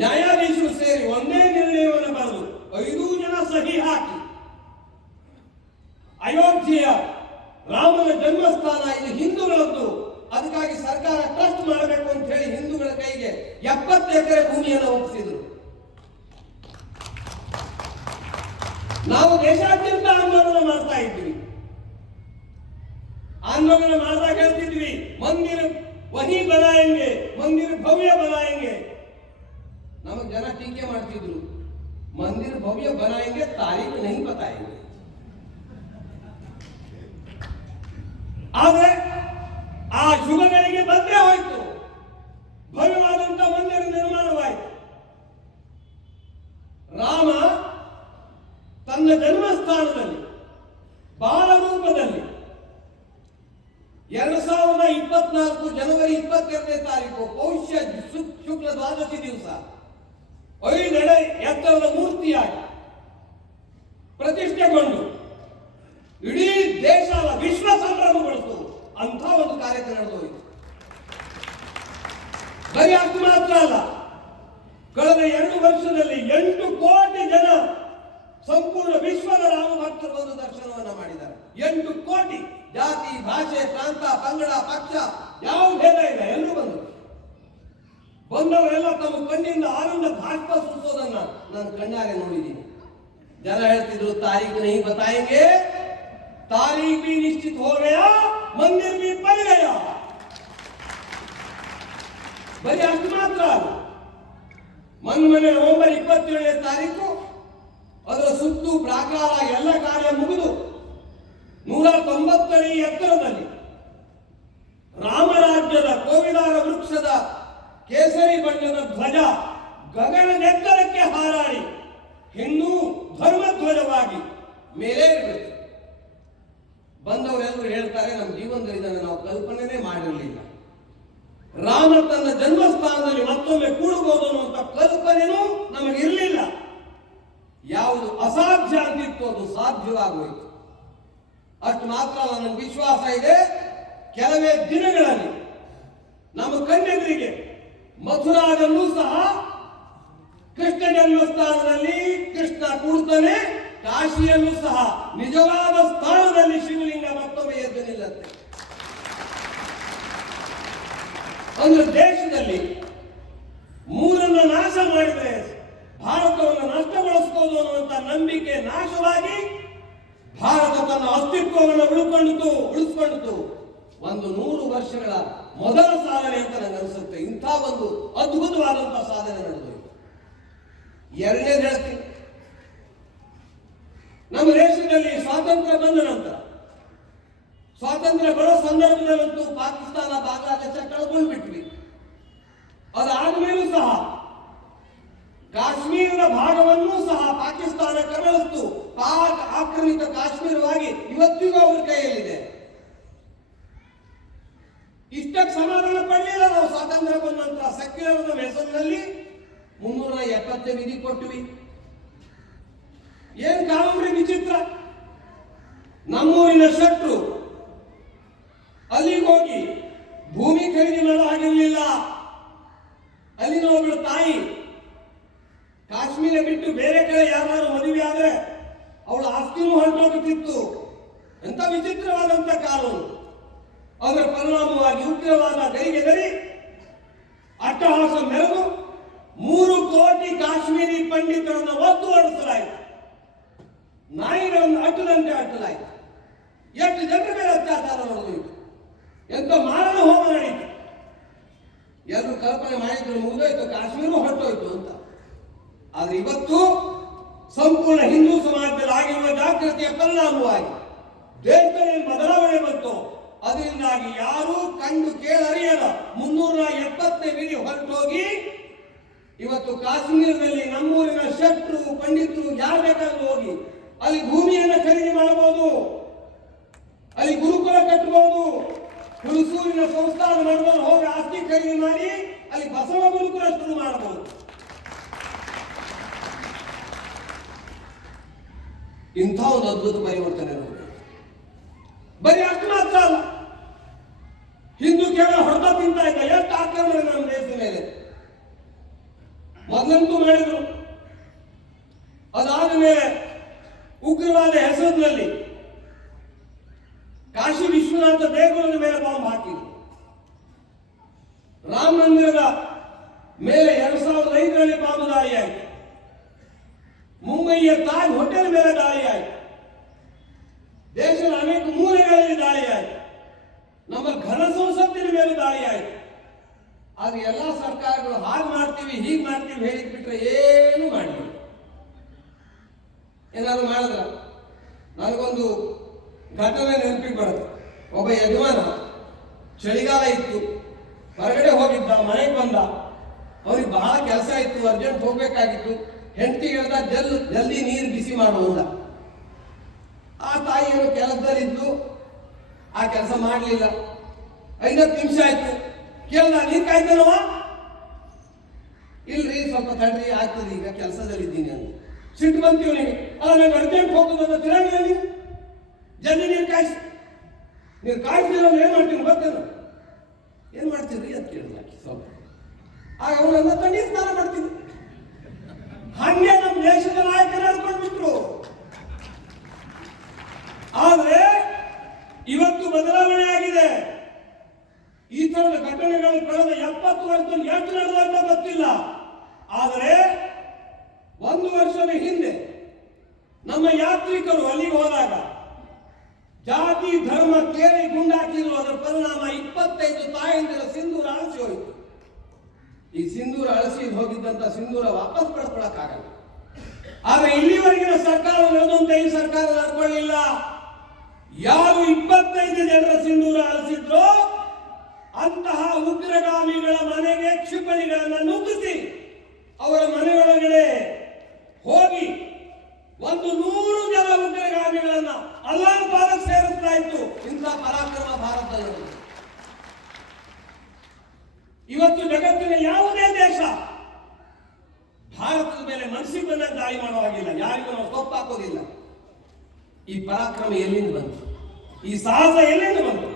ನ್ಯಾಯಾಧೀಶರು ಸೇರಿ ಒಂದೇ ನಿರ್ಣಯವನ್ನು ಬರೆದು 5 ಜನ ಸಹಿ ಹಾಕಿ ಅಯೋಧ್ಯೆಯ ರಾಮನ ಜನ್ಮಸ್ಥಾನ ಇದು ಹಿಂದೂಗಳದ್ದು, ಅದಕ್ಕಾಗಿ ಸರ್ಕಾರ ಟ್ರಸ್ಟ್ ಮಾಡಬೇಕು ಅಂತ ಹೇಳಿ ಹಿಂದೂಗಳ ಕೈಗೆ 70 ಎಕರೆ ಭೂಮಿಯನ್ನು ಒಪ್ಪಿಸಿದ್ರು. ನಾವು ದೇಶಾದ್ಯಂತ ಆಂದೋಲನ ಮಾಡ್ತಾ ಇದ್ವಿ. ಆಂದೋಲನ ಮಾಡಿದಾಗ ಹೇಳ್ತಿದ್ವಿ, ಮಂದಿರ ವಹಿ ಬನಾಯಂಗೆ, ಮಂದಿರ ಭವ್ಯ ಬನಾಯಂಗೆ. ನಮಗೆ ಜನ ಟೀಕೆ ಮಾಡ್ತಿದ್ರು, ಮಂದಿರ ಭವ್ಯ ಬನಾಯಂಗೆ, ತಾರೀಖ್ ನಹಿ ಬತಾಯಂಗೆ. ಆದ್ರೆ ಆ ಶುಭಗಳಿಗೆ ಬಂದೇ ಹೋಯ್ತು. ಭವ್ಯವಾದಂತ ಮಂದಿರ ನಿರ್ಮಾಣವಾಯಿತು. ರಾಮ ತನ್ನ ಜನ್ಮಸ್ಥಾನದಲ್ಲಿ ಬಾಲರೂಪದಲ್ಲಿ 2024 ಜನವರಿ 22ನೇ ತಾರೀಕು ಪೌಷ್ಯ ಶುಕ್ಲ ದ್ವಾದಶಿ ದಿವಸ 5 ಅಡಿ ಎತ್ತರದ ಮೂರ್ತಿಯಾಗಿ ಪ್ರತಿಷ್ಠೆಗೊಂಡು ಇಡೀ ದೇಶ ವಿಶ್ವ ಸಂಭ್ರಮಗೊಳಿಸುವುದು ಅಂತ ಒಂದು ಕಾರ್ಯಕ್ರಮ ನಡೆದೋಯಿತು. ಬರೀ ಅಷ್ಟು ಮಾತ್ರ ಅಲ್ಲ, ಕಳೆದ 2 ವರ್ಷದಲ್ಲಿ 8 ಕೋಟಿ ಜನ ಸಂಪೂರ್ಣ ವಿಶ್ವದ ರಾಮ ಭಕ್ತರು ಒಂದು ದರ್ಶನವನ್ನ ಮಾಡಿದ್ದಾರೆ. 8 ಕೋಟಿ. ಜಾತಿ, ಭಾಷೆ, ಪ್ರಾಂತ, ಪಂಗಡ, ಪಕ್ಷ ಯಾವ ಭೇದ ಇಲ್ಲ, ಎಲ್ಲರೂ ಬಂದವರೆಲ್ಲ ತಮ್ಮ ಕಣ್ಣಿಂದ ಆನಂದ ಭಾಷ್ಪ ಸುರಿಸೋದನ್ನ ನಾನು ಕಣ್ಣಾರೆ ನೋಡಿದ್ದೀನಿ. ಜನ ಹೇಳ್ತಿದ್ರು, ತಾರೀಖ್ ನಹಿ ಬತಾಯಂಗೆ, तारीख भी निश्चित हो गया, मंदिर भी बन गया. ಬರೀ ಅಷ್ಟು ಮಾತ್ರ ಅಲ್ಲ, ಮೊನ್ನೆ ನವೆಂಬರ್ 27ನೇ ತಾರೀಕು ಅದರ ಸುತ್ತು ಪ್ರಾಕಾರ ಎಲ್ಲ ಕಾರ್ಯ ಮುಗಿದು 190 ಎತ್ತರದಲ್ಲಿ ರಾಮರಾಜ್ಯದ ಕೋವಿಲಾರ ವೃಕ್ಷದ ಕೇಸರಿ ಬಣ್ಣದ ಧ್ವಜ ಗಗನದೆತ್ತರಕ್ಕೆ ಹಾರಾಡಿ ಹಿಂದೂ ಧರ್ಮ ಧ್ವಜವಾಗಿ ಮೇಲೆ ಇರಬೇಕು. ಬಂದವರೆಲ್ಲರೂ ಹೇಳ್ತಾರೆ, ನಮ್ಮ ಜೀವನದಲ್ಲಿ ಇದನ್ನು ನಾವು ಕಲ್ಪನೆನೇ ಮಾಡಿರಲಿಲ್ಲ. ರಾಮ ತನ್ನ ಜನ್ಮಸ್ಥಾನದಲ್ಲಿ ಮತ್ತೊಮ್ಮೆ ಕೂಡಬಹುದು ಅನ್ನುವಂಥ ಕಲ್ಪನೆಯೂ ನಮಗಿರಲಿಲ್ಲ. ಯಾವುದು ಅಸಾಧ್ಯ ಅಂತಿತ್ತು ಅದು ಸಾಧ್ಯವಾಗೋಯಿತು. ಅಷ್ಟು ಮಾತ್ರ ನನಗೆ ವಿಶ್ವಾಸ ಇದೆ, ಕೆಲವೇ ದಿನಗಳಲ್ಲಿ ನಮ್ಮ ಕಣ್ಣೆದುರಿಗೆ ಮಥುರಾದಲ್ಲೂ ಸಹ ಕೃಷ್ಣ ಜನ್ಮಸ್ಥಾನದಲ್ಲಿ ಕೃಷ್ಣ ಕೂಡ್ತಾನೆ, ಕಾಶಿಯಲ್ಲೂ ಸಹ ನಿಜವಾದ ಸ್ಥಾನದಲ್ಲಿ ಶಿವಲಿಂಗ ಮತ್ತೊಮ್ಮೆ ಎದ್ದು ನಿಲ್ಲುತ್ತೆ. ಅಂದ್ರೆ ದೇಶದಲ್ಲಿ ಮೂರನ್ನು ನಾಶ ಮಾಡಿದರೆ ಭಾರತವನ್ನು ನಷ್ಟಗೊಳಿಸಬಹುದು ಅನ್ನುವಂಥ ನಂಬಿಕೆ ನಾಶವಾಗಿ ಭಾರತ ತನ್ನ ಅಸ್ತಿತ್ವವನ್ನು ಉಳಿಸಿಕೊಂಡಿತು. ಒಂದು 100 ವರ್ಷಗಳ ಮೊದಲ ಸಾಧನೆ ಅಂತ ನನಗೆ ಅನಿಸುತ್ತೆ. ಇಂಥ ಒಂದು ಅದ್ಭುತವಾದಂತಹ ಸಾಧನೆ ನಡೆದು. ಎರಡನೇದು ಹೇಳ್ತೀನಿ, ನಮ್ಮ ದೇಶದಲ್ಲಿ ಸ್ವಾತಂತ್ರ್ಯ ಬಂದ ನಂತರ, ಸ್ವಾತಂತ್ರ್ಯ ಬರೋ ಸಂದರ್ಭದಲ್ಲಂತೂ ಪಾಕಿಸ್ತಾನ ಬಾಂಗ್ಲಾದೇಶ ಕಳ್ಕೊಂಡು ಬಿಟ್ವಿ. ಅದಾದ್ಮೇಲೂ ಸಹ ಕಾಶ್ಮೀರದ ಭಾಗವನ್ನೂ ಸಹ ಪಾಕಿಸ್ತಾನ ಕಬಳಿಸ್ತು. ಪಾಕ್ ಆಕ್ರಮಿತ ಕಾಶ್ಮೀರವಾಗಿ ಇವತ್ತಿಗೂ ಅವರ ಕೈಯಲ್ಲಿದೆ. ಇಷ್ಟಕ್ಕೆ ಸಮಾಧಾನ ಪಡಲಿಲ್ಲ ನಾವು. ಸ್ವಾತಂತ್ರ್ಯ ಬಂದ ನಂತರ ಸೆಕ್ಯುಲರಿಸಂ ಹೆಸರಿನಲ್ಲಿ 370 ವಿಧಿ ಕೊಟ್ವಿ. ಏನ್ ಕಾನೂನು ವಿಚಿತ್ರ. ನಮ್ಮೂರಿನ ಶೆಟ್ರು ಅಲ್ಲಿಗೆ ಹೋಗಿ ಭೂಮಿ ಖರೀದಿ ಮಾಡೋ ಹಾಗಿರ್ಲಿಲ್ಲ. ಅಲ್ಲಿನ ಒಬ್ಬಳು ತಾಯಿ ಕಾಶ್ಮೀರ ಬಿಟ್ಟು ಬೇರೆ ಕಡೆ ಯಾರು ಮದುವೆ ಆದ್ರೆ ಅವಳ ಆಸ್ತಿನೂ ಹೊರಟೋಗುತ್ತಿತ್ತು. ಎಂತ ವಿಚಿತ್ರವಾದಂತ ಕಾನೂನು. ಅದರ ಪರಿಣಾಮವಾಗಿ ಉಗ್ರವಾದ ಗರಿಗೆದರಿ ಅಟ್ಟಹಾಸ ಮೆರೆದು 3 ಕೋಟಿ ಕಾಶ್ಮೀರಿ ಪಂಡಿತರನ್ನು ಒದ್ದು ಹೊರಡಿಸಲಾಯಿತು. ನಾಯಿಗಳನ್ನು ಅಟ್ಟಲಾಯಿತು. ಎಷ್ಟು ಜನರ ಮೇಲೆ ಅತ್ಯಾಚಾರ ನಡೆದಿತ್ತು. ಎಂತ ಮಾರಣ ಹೋಮ ನಡೀತು. ಎಲ್ಲರೂ ಕಲ್ಪನೆ ಮಾಡಿದ್ರು ಮುಗಿದೋಯ್ತು, ಕಾಶ್ಮೀರ ಹೊರಟೋಯ್ತು ಅಂತ. ಆದ್ರೆ ಇವತ್ತು ಸಂಪೂರ್ಣ ಹಿಂದೂ ಸಮಾಜದಲ್ಲಿ ಆಗಿರುವ ಜಾಗೃತಿಯ ಪರಿಣಾಮವಾಗಿ ದೇಶದಲ್ಲಿ ಬದಲಾವಣೆ ಬಂತು. ಅದರಿಂದಾಗಿ ಯಾರೂ ಕಂಡು ಕೇಳರಿಯದ 370 ವಿಧಿ ಹೊರಟೋಗಿ ಇವತ್ತು ಕಾಶ್ಮೀರದಲ್ಲಿ ನಮ್ಮೂರಿನ ಶೆಟ್ರು ಪಂಡಿತರು ಯಾರು ಬೇಕಾದ್ರೂ ಹೋಗಿ ಅಲ್ಲಿ ಭೂಮಿಯನ್ನು ಖರೀದಿ ಮಾಡಬಹುದು, ಅಲ್ಲಿ ಗುರುಕುಲ ಕಟ್ಟಬಹುದು, ಹುಣಸೂರಿನ ಸಂಸ್ಥಾನ ಮಾಡುವವರು ಹೋಗಿ ಆಸ್ತಿ ಖರೀದಿ ಮಾಡಿ ಅಲ್ಲಿ ಬಸವ ಗುರುಕುಲ ಶುರು ಮಾಡಬಹುದು. ಇಂಥ ಒಂದು ಅದ್ಭುತ ಪರಿವರ್ತನೆ ನೋಡಿ. ಬರೀ ಅಷ್ಟು ಮಾತ್ರ ಅಲ್ಲ, ಹಿಂದೂ ಕೇವಲ ಹೊಡೆತ ತಿಂತ ಇದ್ದ. ಎಷ್ಟು ಆಕ್ರಮಣ ನಮ್ಮ ದೇಶದ ಮೇಲೆ ಮೊದಲಂತೂ ಮಾಡಿದ್ರು. ಅದಾದ ಮೇಲೆ ಉಗ್ರವಾದ ಹೆಸರಿನಲ್ಲಿ ಕಾಶಿ ವಿಶ್ವನಾಥ ದೇಗುಲದ ಮೇಲೆ ಬಾಂಬ್ ಹಾಕಿದ್ರು. ರಾಮ ಮಂದಿರದ ಮೇಲೆ 2005ರಲ್ಲಿ ಬಾಂಬ್ ದಾಳಿ ಆಯಿತು. ಮುಂಬಯಿಯ ತಾಜ್ ಹೋಟೆಲ್ ಮೇಲೆ ದಾಳಿ ಆಯಿತು. ದೇಶದ ಅನೇಕ ಮೂಲೆಗಳಲ್ಲಿ ದಾಳಿ ಆಯಿತು. ನಮ್ಮ ಘನ ಸಂಸತ್ತಿನ ಮೇಲೆ ದಾಳಿ ಆಯಿತು. ಆಗ ಎಲ್ಲ ಸರ್ಕಾರಗಳು ಹಾಗೆ ಮಾಡ್ತೀವಿ ಹೀಗೆ ಮಾಡ್ತೀವಿ ಹೇಳಿದ್ ಬಿಟ್ರೆ ಏನು ಮಾಡಲಿಲ್ಲ. ಏನಾದ್ರು ಮಾಡಿದ್ರ? ನನಗೊಂದು ಘಟನೆ ನೆನಪಿಗೆ ಬರುತ್ತೆ. ಒಬ್ಬ ಯಜಮಾನ ಚಳಿಗಾಲ ಇತ್ತು, ಹೊರಗಡೆ ಹೋಗಿದ್ದ, ಮನೆಗೆ ಬಂದ. ಅವ್ರಿಗೆ ಬಹಳ ಕೆಲಸ ಇತ್ತು, ಅರ್ಜೆಂಟ್ ಹೋಗ್ಬೇಕಾಗಿತ್ತು. ಹೆಂಡತಿ ಹೇಳ್ದ ಜಲ್ದಿ ನೀರು ಬಿಸಿ ಮಾಡುವುದ. ಆ ತಾಯಿಯನ್ನು ಕೆಲಸದಲ್ಲಿದ್ದು ಆ ಕೆಲಸ ಮಾಡಲಿಲ್ಲ. 5 ನಿಮಿಷ ಆಯ್ತು. ಕೇಳ್ದ, ನೀರು ಕಾಯ್ತಾನವ? ಇಲ್ರಿ, ಸ್ವಲ್ಪ ತಡ್ರಿ, ಆಗ್ತದೆ, ಈಗ ಕೆಲಸದಲ್ಲಿದ್ದೀನಿ ಅಂತ. ಸಿಟ್ಟು ಬಂತೀವಿ ನೀವು. ಅಲ್ಲ, ನಂಗೆ ಅರ್ಜೆಂಟ್ ಹೋಗೋದು ಅಂತ ತಿರಂಗಿಲ್ಲ. ನೀವು ಜಲ್ದಿ ನೀರು ಕಾಯಿಸಿಲ್ಲ ಏನ್ ಮಾಡ್ತೀನಿ ಗೊತ್ತೇನು? ಏನ್ ಮಾಡ್ತೀರಿ ಅಂತ ಕೇಳಿಲ್ಲ ಸ್ವಲ್ಪ. ಆಗ ಅವನನ್ನ ತಣ್ಣೀರು ಸ್ನಾನ ಮಾಡ್ತೀನಿ. ಹಂಗೆ ನಮ್ಮ ದೇಶದ ನಾಯಕರು ಹೇಳ್ಕೊಂಡ್ಬಿಟ್ರು. ಆದ್ರೆ ಇವತ್ತು ಬದಲಾವಣೆ ಆಗಿದೆ. ಈ ತರದ ಘಟನೆಗಳು ಕಳೆದ 70 ವರ್ಷದಲ್ಲಿ ಎಷ್ಟು ನಡೆದಂತ ಗೊತ್ತಿಲ್ಲ. ಆದರೆ 1 ವರ್ಷದ ಹಿಂದೆ ನಮ್ಮ ಯಾತ್ರಿಕರು ಅಲ್ಲಿಗೆ ಹೋದಾಗ ಜಾತಿ ಧರ್ಮ ಕೇಳಿ ಗುಂಡಾಕಿದ್ರು. ಅದರ ಪರಿಣಾಮ 25 ತಾಯಂದಿರ ಸಿಂಧೂರ ಅಳಿಸಿ ಹೋಯಿತು. ಈ ಸಿಂಧೂರ ಅಳಿಸಿ ಹೋಗಿದ್ದಂತ ಸಿಂಧೂರ ವಾಪಸ್ ಪಡ್ಕೊಳಕ್ಕಾಗಲ್ಲ. ಆದ್ರೆ ಇಲ್ಲಿವರೆಗಿನ ಸರ್ಕಾರ ನಡೆದಂತ ಈ ಸರ್ಕಾರ ನಡ್ಕೊಳ್ಳಿಲ್ಲ. ಯಾರು 25 ಜನರ ಸಿಂಧೂರ ಅಳಿಸಿದ್ರು ಅಂತಹ ಉಗ್ರಗಾಮಿಗಳ ಮನೆಗೆ ಕ್ಷಿಪಣಿ ಗಡಿಗಳನ್ನು ನುಗ್ಗಿಸಿ ಅವರ ಮನೆಯೊಳಗಡೆ ಹೋಗಿ 100 ಜನ ಉಗ್ರಗಾಮಿಗಳನ್ನ ಅಲ್ಲಾಹ್ ಪಾದಕ್ಕೆ ಸೇರಿಸ್ತಾ ಇತ್ತು. ಇಂಥ ಪರಾಕ್ರಮ ಭಾರತದಲ್ಲಿ. ಇವತ್ತು ಜಗತ್ತಿನ ಯಾವುದೇ ದೇಶ ಭಾರತದ ಮೇಲೆ ಮನಸ್ಸಿಗೆ ಬಂದಾಗ ದಾಳಿ ಮಾಡುವಾಗಿಲ್ಲ, ಯಾರಿಗೂ ನಾವು ತಪ್ಪಾಕೋದಿಲ್ಲ. ಈ ಪರಾಕ್ರಮ ಎಲ್ಲಿಂದ ಬಂತು? ಈ ಸಾಹಸ ಎಲ್ಲಿಂದ ಬಂತು?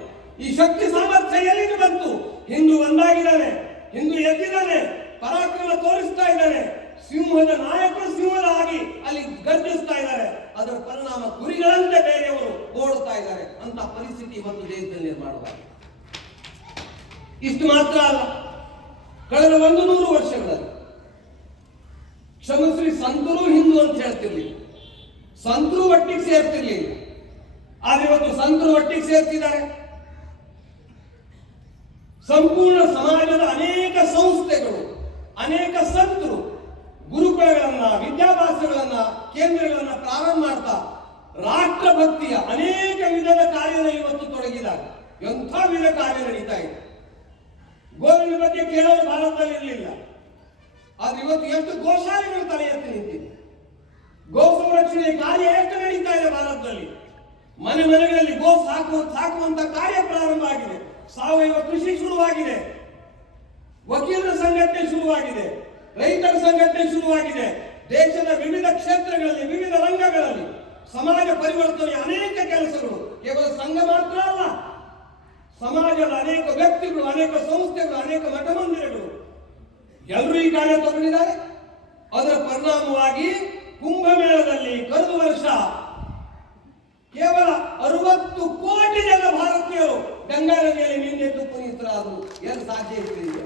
ಈ ಶಕ್ತಿ ಸಾಮರ್ಥ್ಯ ಎಲ್ಲಿಂದ ಬಂತು? ಹಿಂದೂ ಒಂದಾಗಿದ್ದಾನೆ, ಹಿಂದೂ ಎದ್ದಿದ್ದಾನೆ, ಪರಾಕ್ರಮ ತೋರಿಸ್ತಾ ಇದ್ದಾನೆ. ಸಿಂಹದ ನಾಯಕರು ಸಿಂಹದ ಆಗಿ ಅಲ್ಲಿ ಗರ್ಜಿಸ್ತಾ ಇದ್ದಾರೆ. ಅದರ ಪರಿಣಾಮ ಕುರಿಗಳಂತೆ ಬೇರೆಯವರು ಓಡುತ್ತಾ ಇದ್ದಾರೆ. ಅಂತ ಪರಿಸ್ಥಿತಿ ಇವತ್ತು ದೇಶದಲ್ಲಿ ನಿರ್ಮಾಣವಾಗಿದೆ. ಇಷ್ಟು ಮಾತ್ರ ಅಲ್ಲ, ಕಳೆದ 100 ವರ್ಷಗಳಲ್ಲಿ ಕ್ಷಮಶ್ರೀ ಸಂತರು ಹಿಂದೂ ಅಂತ ಹೇಳ್ತಿರ್ಲಿಲ್ಲ, ಸಂತರು ಒಟ್ಟಿಗೆ ಸೇರ್ತಿರ್ಲಿಲ್ಲ. ಆದ್ರೆ ಇವತ್ತು ಸಂತರು ಒಟ್ಟಿಗೆ ಸೇರ್ತಿದ್ದಾರೆ. ಸಂಪೂರ್ಣ ಸಮಾಜದ ಅನೇಕ ಸಂಸ್ಥೆಗಳು, ಅನೇಕ ಸಂತರು ಗುರುಕುಲಗಳನ್ನ, ವಿದ್ಯಾಭ್ಯಾಸಗಳನ್ನ, ಕೇಂದ್ರಗಳನ್ನ ಪ್ರಾರಂಭ ಮಾಡ್ತಾ ರಾಷ್ಟ್ರಭಕ್ತಿಯ ಅನೇಕ ವಿಧದ ಕಾರ್ಯದಲ್ಲಿ ಇವತ್ತು ತೊಡಗಿದ್ದಾರೆ. ಎಂಥ ವಿಧ ಕಾರ್ಯ ನಡೀತಾ ಇದೆ. ಗೋವಿನ ಬಗ್ಗೆ ಕೇಳೋರು ಭಾರತದಲ್ಲಿ ಇರಲಿಲ್ಲ. ಆದ್ರೆ ಇವತ್ತು ಎಷ್ಟು ಗೋಶಾಲೆಗಳು ತಲೆ ಎತ್ತಿ ನಿಂತಿದೆ. ಗೋ ಸಂರಕ್ಷಣೆ ಕಾರ್ಯ ಎಷ್ಟು ನಡೀತಾ ಇದೆ ಭಾರತದಲ್ಲಿ. ಮನೆ ಮನೆಗಳಲ್ಲಿ ಗೋ ಸಾಕುವಂತ ಕಾರ್ಯ ಪ್ರಾರಂಭ ಆಗಿದೆ. ಸಾವಯವ ಕೃಷಿ ಶುರುವಾಗಿದೆ. ವಕೀಲರ ಸಂಘಟನೆ ಶುರುವಾಗಿದೆ. ರೈತರ ಸಂಘಟನೆ ಶುರುವಾಗಿದೆ. ದೇಶದ ವಿವಿಧ ಕ್ಷೇತ್ರಗಳಲ್ಲಿ, ವಿವಿಧ ರಂಗಗಳಲ್ಲಿ ಸಮಾಜ ಪರಿವರ್ತನೆಯ ಅನೇಕ ಕೆಲಸಗಳು. ಕೇವಲ ಸಂಘ ಮಾತ್ರ ಅಲ್ಲ, ಸಮಾಜದ ಅನೇಕ ವ್ಯಕ್ತಿಗಳು, ಅನೇಕ ಸಂಸ್ಥೆಗಳು, ಅನೇಕ ಮಠ ಮಂದಿರಗಳು ಎಲ್ಲರೂ ಈ ಕಾರ್ಯ ತಗೊಂಡಿದ್ದಾರೆ. ಅದರ ಪರಿಣಾಮವಾಗಿ ಕುಂಭಮೇಳದಲ್ಲಿ ಕಳೆದ ವರ್ಷ ಕೇವಲ 60 ಕೋಟಿ ಜನ ಭಾರತೀಯರು ಗಂಗಾ ನದಿಯಲ್ಲಿ ಮೀನೆದ್ದು ಪುನೀತರಾದರು. ಏನು ಸಾಧ್ಯ ಇರ್ತಿದೆ?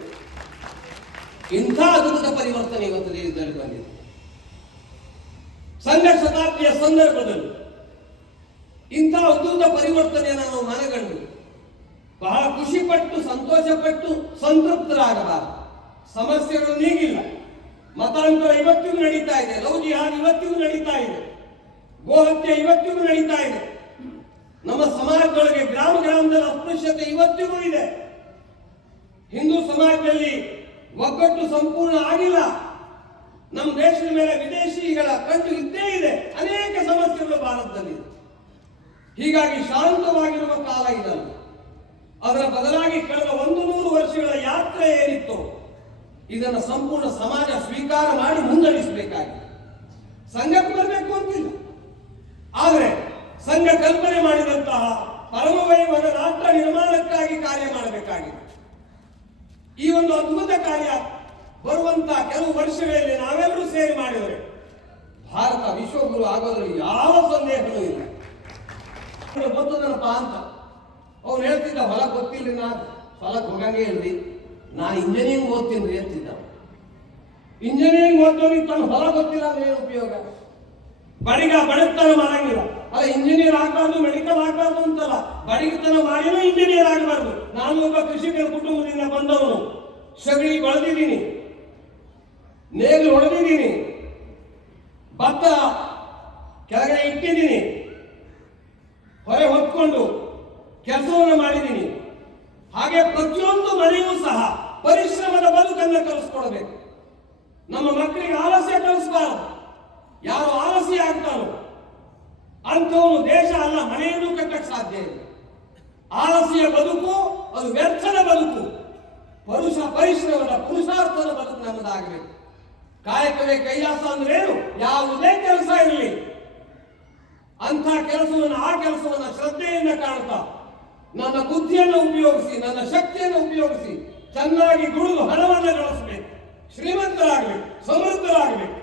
ಇಂಥ ಅದ್ಭುತ ಪರಿವರ್ತನೆ ಇವತ್ತು ದೇಶದಲ್ಲಿ ಬಂದಿದೆ. ಸಂಘ ಶತಾಬ್ದಿಯ ಸಂದರ್ಭದಲ್ಲಿ ಇಂಥ ಅದ್ಭುತ ಪರಿವರ್ತನೆಯನ್ನು ನಾವು ಮನಗಂಡು ಬಹಳ ಖುಷಿಪಟ್ಟು, ಸಂತೋಷಪಟ್ಟು, ಸಂತೃಪ್ತರಾಗಬಾರದು. ಸಮಸ್ಯೆಗಳು ನೀಗಿಲ್ಲ. ಮತಾಂತರ ಇವತ್ತಿಗೂ ನಡೀತಾ ಇದೆ. ಲವ್ ಜಿಹಾದ್ ಇವತ್ತಿಗೂ ನಡೀತಾ ಇದೆ. ಗೋಹತ್ಯೆ ಇವತ್ತಿಗೂ ನಡೀತಾ ಇದೆ. ನಮ್ಮ ಸಮಾಜದೊಳಗೆ ಗ್ರಾಮ ಗ್ರಾಮದ ಅಸ್ಪೃಶ್ಯತೆ ಇವತ್ತಿಗೂ ಇದೆ. ಹಿಂದೂ ಸಮಾಜದಲ್ಲಿ ಒಗ್ಗಟ್ಟು ಸಂಪೂರ್ಣ ಆಗಿಲ್ಲ. ನಮ್ಮ ದೇಶದ ಮೇಲೆ ವಿದೇಶಿಗಳ ಕಣ್ಣು ಇದ್ದೇ ಇದೆ. ಅನೇಕ ಸಮಸ್ಯೆಗಳು ಭಾರತದಲ್ಲಿ. ಹೀಗಾಗಿ ಶಾಂತವಾಗಿರುವ ಕಾಲ ಇದಲ್ಲ. ಅದರ ಬದಲಾಗಿ ಕಳೆದ 100 ವರ್ಷಗಳ ಯಾತ್ರೆ ಏನಿತ್ತು, ಇದನ್ನು ಸಂಪೂರ್ಣ ಸಮಾಜ ಸ್ವೀಕಾರ ಮಾಡಿ ಮುನ್ನಡೆಸಬೇಕಾಗಿದೆ. ಸಂಘಕ್ಕೆ ಬರಬೇಕು ಅಂತಿಲ್ಲ, ಆದರೆ ಸಂಘ ಕಲ್ಪನೆ ಮಾಡಿದಂತಹ ಪರಮವೈಭವದ ರಾಷ್ಟ್ರ ನಿರ್ಮಾಣಕ್ಕಾಗಿ ಕಾರ್ಯ ಮಾಡಬೇಕಾಗಿದೆ. ಈ ಒಂದು ಅದ್ಭುತ ಕಾರ್ಯ ಬರುವಂತಹ ಕೆಲವು ವರ್ಷಗಳಲ್ಲಿ ನಾವೆಲ್ಲರೂ ಸೇರಿ ಮಾಡಿದರೆ ಭಾರತ ವಿಶ್ವಗುರು ಆಗೋದ್ರಲ್ಲಿ ಯಾವ ಸಂದೇಹವೂ ಇಲ್ಲ. ಗೊತ್ತದನಪ್ಪ ಅಂತ ಅವ್ನು ಹೇಳ್ತಿದ್ದ, ಹೊಲ ಗೊತ್ತಿಲ್ರಿ, ನಾ ಹೊಲಕ್ಕೆ ಹೋಗಂಗೆ ಇಲ್ರಿ, ನಾನು ಇಂಜಿನಿಯರಿಂಗ್ ಓದ್ತೀನಿ ಅಂತಿದ್ದ. ಇಂಜಿನಿಯರಿಂಗ್ ಓದೋರಿಗೆ ತನ್ನ ಹೊಲ ಗೊತ್ತಿಲ್ಲ ಅಂದ್ರೆ ಏನು ಉಪಯೋಗ? ಬಡತನ ಮಾಡಂಗಿಲ್ಲ. ಅಲ್ಲ, ಇಂಜಿನಿಯರ್ ಆಗಬಾರ್ದು, ಮೆಡಿಕಲ್ ಆಗಬಾರ್ದು ಅಂತಲ್ಲ, ಬಡಗಿತನ ಮಾಡಿನೂ ಇಂಜಿನಿಯರ್ ಆಗಬಾರ್ದು. ನಾನು ಒಬ್ಬ ಕೃಷಿಕರ ಕುಟುಂಬದಿಂದ ಬಂದವನು. ಸಗಣಿ ಬಳದಿದ್ದೀನಿ, ನೇಗಿಲು ಹೊಡೆದಿದ್ದೀನಿ, ಭತ್ತ ಕೆಳಗಡೆ ಇಟ್ಟಿದ್ದೀನಿ, ಹೊರೆ ಹೊತ್ಕೊಂಡು ಕೆಲಸವನ್ನು ಮಾಡಿದ್ದೀನಿ. ಹಾಗೆ ಪ್ರತಿಯೊಂದು ಮನೆಯೂ ಸಹ ಪರಿಶ್ರಮದ ಬದುಕನ್ನು ಕಲಿಸ್ಕೊಡ್ಬೇಕು. ನಮ್ಮ ಮಕ್ಕಳಿಗೆ ಆಲಸ್ಯ ಕಲಿಸಬಾರದು. ಯಾರು ಆಲಸ್ಯ ಆಗ್ತಾನೋ ಅಂಥವನು ದೇಶ ಅಲ್ಲ, ಮನೆಯನ್ನು ಕಟ್ಟಕ್ಕೆ ಸಾಧ್ಯ ಇಲ್ಲ. ಆಲಸ್ಯ ಬದುಕು ಅದು ವ್ಯರ್ಥದ ಬದುಕು. ಪರಿಶ್ರಮದ ಪುರುಷಾರ್ಥದ ಬದುಕು ನಮ್ಮದಾಗಬೇಕು. ಕಾಯಕವೇ ಕೈಲಾಸ ಅಂದ್ರೆ ಏನು? ಯಾವುದೇ ಕೆಲಸ ಇರಲಿ, ಅಂಥ ಕೆಲಸವನ್ನು, ಆ ಕೆಲಸವನ್ನು ಶ್ರದ್ಧೆಯಿಂದ ಕಾಣ್ತಾ ನನ್ನ ಬುದ್ಧಿಯನ್ನು ಉಪಯೋಗಿಸಿ, ನನ್ನ ಶಕ್ತಿಯನ್ನು ಉಪಯೋಗಿಸಿ ಚೆನ್ನಾಗಿ ದುಡಿದು ಹಣವನ್ನು ಗಳಿಸಬೇಕು, ಶ್ರೀಮಂತರಾಗಬೇಕು, ಸಮೃದ್ಧರಾಗಬೇಕು.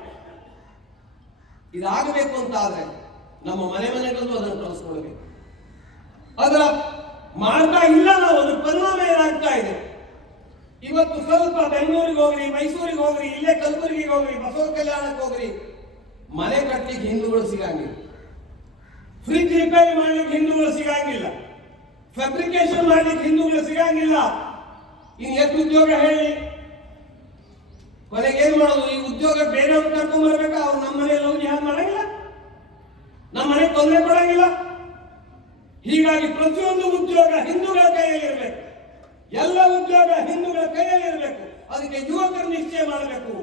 ಇದಾಗಬೇಕು ಅಂತ ಆದ್ರೆ ನಮ್ಮ ಮನೆಗಳಲ್ಲೂ ಅದನ್ನು ಕಳಿಸ್ಕೊಳ್ಬೇಕು. ಅದರ ಮಾಡ್ತಾ ಇಲ್ಲ ನಾವು. ಅದ್ರ ಪರಿಣಾಮ ಏನಾಗ್ತಾ ಇದೆ? ಇವತ್ತು ಸ್ವಲ್ಪ ಬೆಂಗಳೂರಿಗೆ ಹೋಗ್ರಿ, ಮೈಸೂರಿಗೆ ಹೋಗ್ರಿ, ಇಲ್ಲೇ ಕಲಬುರಗಿಗೆ ಹೋಗ್ರಿ, ಬಸವ ಕಲ್ಯಾಣಕ್ಕೆ ಹೋಗ್ರಿ, ಮನೆ ಕಟ್ಟಲಿಕ್ಕೆ ಹಿಂದೂಗಳು ಸಿಗಂಗಿಲ್ಲ. ಫ್ರಿಡ್ಜ್ ರಿಪೇರಿ ಮಾಡ್ಲಿಕ್ಕೆ ಹಿಂದೂಗಳು ಸಿಗಂಗಿಲ್ಲ. ಫ್ಯಾಬ್ರಿಕೇಶನ್ ಮಾಡ್ಲಿಕ್ಕೆ ಹಿಂದೂಗಳು ಸಿಗಂಗಿಲ್ಲ. ಇನ್ನು ಎಷ್ಟು ಉದ್ಯೋಗ ಹೇಳಿ? ಕೊನೆಗೆ ಏನ್ ಮಾಡೋದು? ಈ ಉದ್ಯೋಗ ಬೇರೆಯವ್ರು ಕರ್ಕೊಂಡ್ ಬರ್ಬೇಕಾ? ಅವ್ರು ನಮ್ಮ ಮನೆಯಲ್ಲಿ ಹೋಗಿ ಯಾರು ಮಾಡಂಗಿಲ್ಲ, ನಮ್ಮ ಮನೆಗೆ ತೊಂದರೆ ಕೊಡಂಗಿಲ್ಲ. ಹೀಗಾಗಿ ಪ್ರತಿಯೊಂದು ಉದ್ಯೋಗ ಹಿಂದೂಗಳ ಕೈಯಲ್ಲಿ ಇರಬೇಕು. ಎಲ್ಲ ಉದ್ಯೋಗ ಹಿಂದೂಗಳ ಕೈಯಲ್ಲಿ ಇರಬೇಕು. ಅದಕ್ಕೆ ಯುವಕರು ನಿಶ್ಚಯ ಮಾಡಬೇಕು,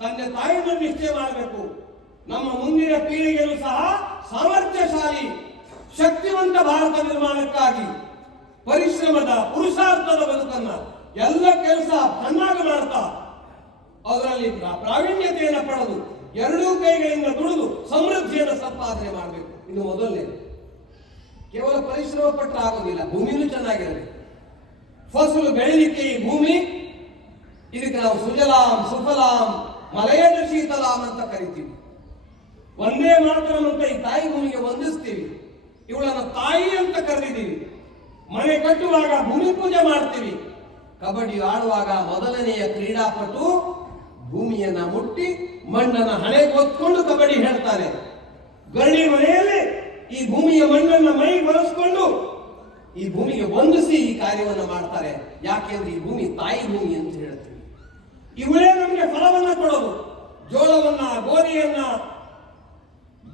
ತಂದೆ ತಾಯಿಯನ್ನು ನಿಶ್ಚಯ ಮಾಡಬೇಕು. ನಮ್ಮ ಮುಂದಿನ ಪೀಳಿಗೆಯೂ ಸಹ ಸಾಮರ್ಥ್ಯಶಾಲಿ ಶಕ್ತಿವಂತ ಭಾರತ ನಿರ್ಮಾಣಕ್ಕಾಗಿ ಪರಿಶ್ರಮದ ಪುರುಷಾರ್ಥದ ಬದುಕನ್ನ ಎಲ್ಲ ಕೆಲಸ ಚೆನ್ನಾಗಿ ಮಾಡ್ತಾ ಅದರಲ್ಲಿ ಪ್ರಾವೀಣ್ಯತೆಯನ್ನು ಪಡೆದು ಎರಡೂ ಕೈಗಳಿಂದ ದುಡಿದು ಸಮೃದ್ಧಿಯನ್ನು ಸಂಪಾದನೆ ಮಾಡಬೇಕು. ಇದು ಮೊದಲನೇ. ಕೇವಲ ಪರಿಶ್ರಮ ಪಟ್ಟರೆ ಆಗೋದಿಲ್ಲ, ಭೂಮಿನೂ ಚೆನ್ನಾಗಿರಬೇಕು. ಫಸಲು ಬೆಳಿಲಿಕ್ಕೆ ಈ ಭೂಮಿ, ಇದಕ್ಕೆ ನಾವು ಸುಜಲಾಂ ಸುಫಲಾಂ ಮಲಯಜ ಶೀತಲಾಂ ಅಂತ ಕರಿತೀವಿ. ಒಂದೇ ಮಾತರಂ ಅಂತ ಈ ತಾಯಿ ಭೂಮಿಗೆ ವಂದಿಸ್ತೀವಿ. ಇವಳನ್ನು ತಾಯಿ ಅಂತ ಕರೆದಿದ್ದೀವಿ. ಮನೆ ಕಟ್ಟುವಾಗ ಭೂಮಿ ಪೂಜೆ ಮಾಡ್ತೀವಿ. ಕಬಡ್ಡಿ ಆಡುವಾಗ ಮೊದಲನೆಯ ಕ್ರೀಡಾಪಟು ಭೂಮಿಯನ್ನ ಮುಟ್ಟಿ ಮಣ್ಣನ್ನ ಹಣೆಗೆ ಹೊತ್ಕೊಂಡು ಕಬಡ್ಡಿ ಹೇಳ್ತಾನೆ. ಗರಡಿ ಮನೆಯಲ್ಲಿ ಈ ಭೂಮಿಯ ಮಣ್ಣನ್ನ ಮೈ ಬಳಸ್ಕೊಂಡು ಈ ಭೂಮಿಗೆ ವಂದಿಸಿ ಈ ಕಾರ್ಯವನ್ನು ಮಾಡ್ತಾರೆ. ಯಾಕೆಂದ್ರೆ ಈ ಭೂಮಿ ತಾಯಿ ಭೂಮಿ ಅಂತ ಹೇಳ್ತೀವಿ. ಇವಳೇ ನಮಗೆ ಫಲವನ್ನ ಕೊಡೋದು. ಜೋಳವನ್ನ, ಗೋಧಿಯನ್ನ,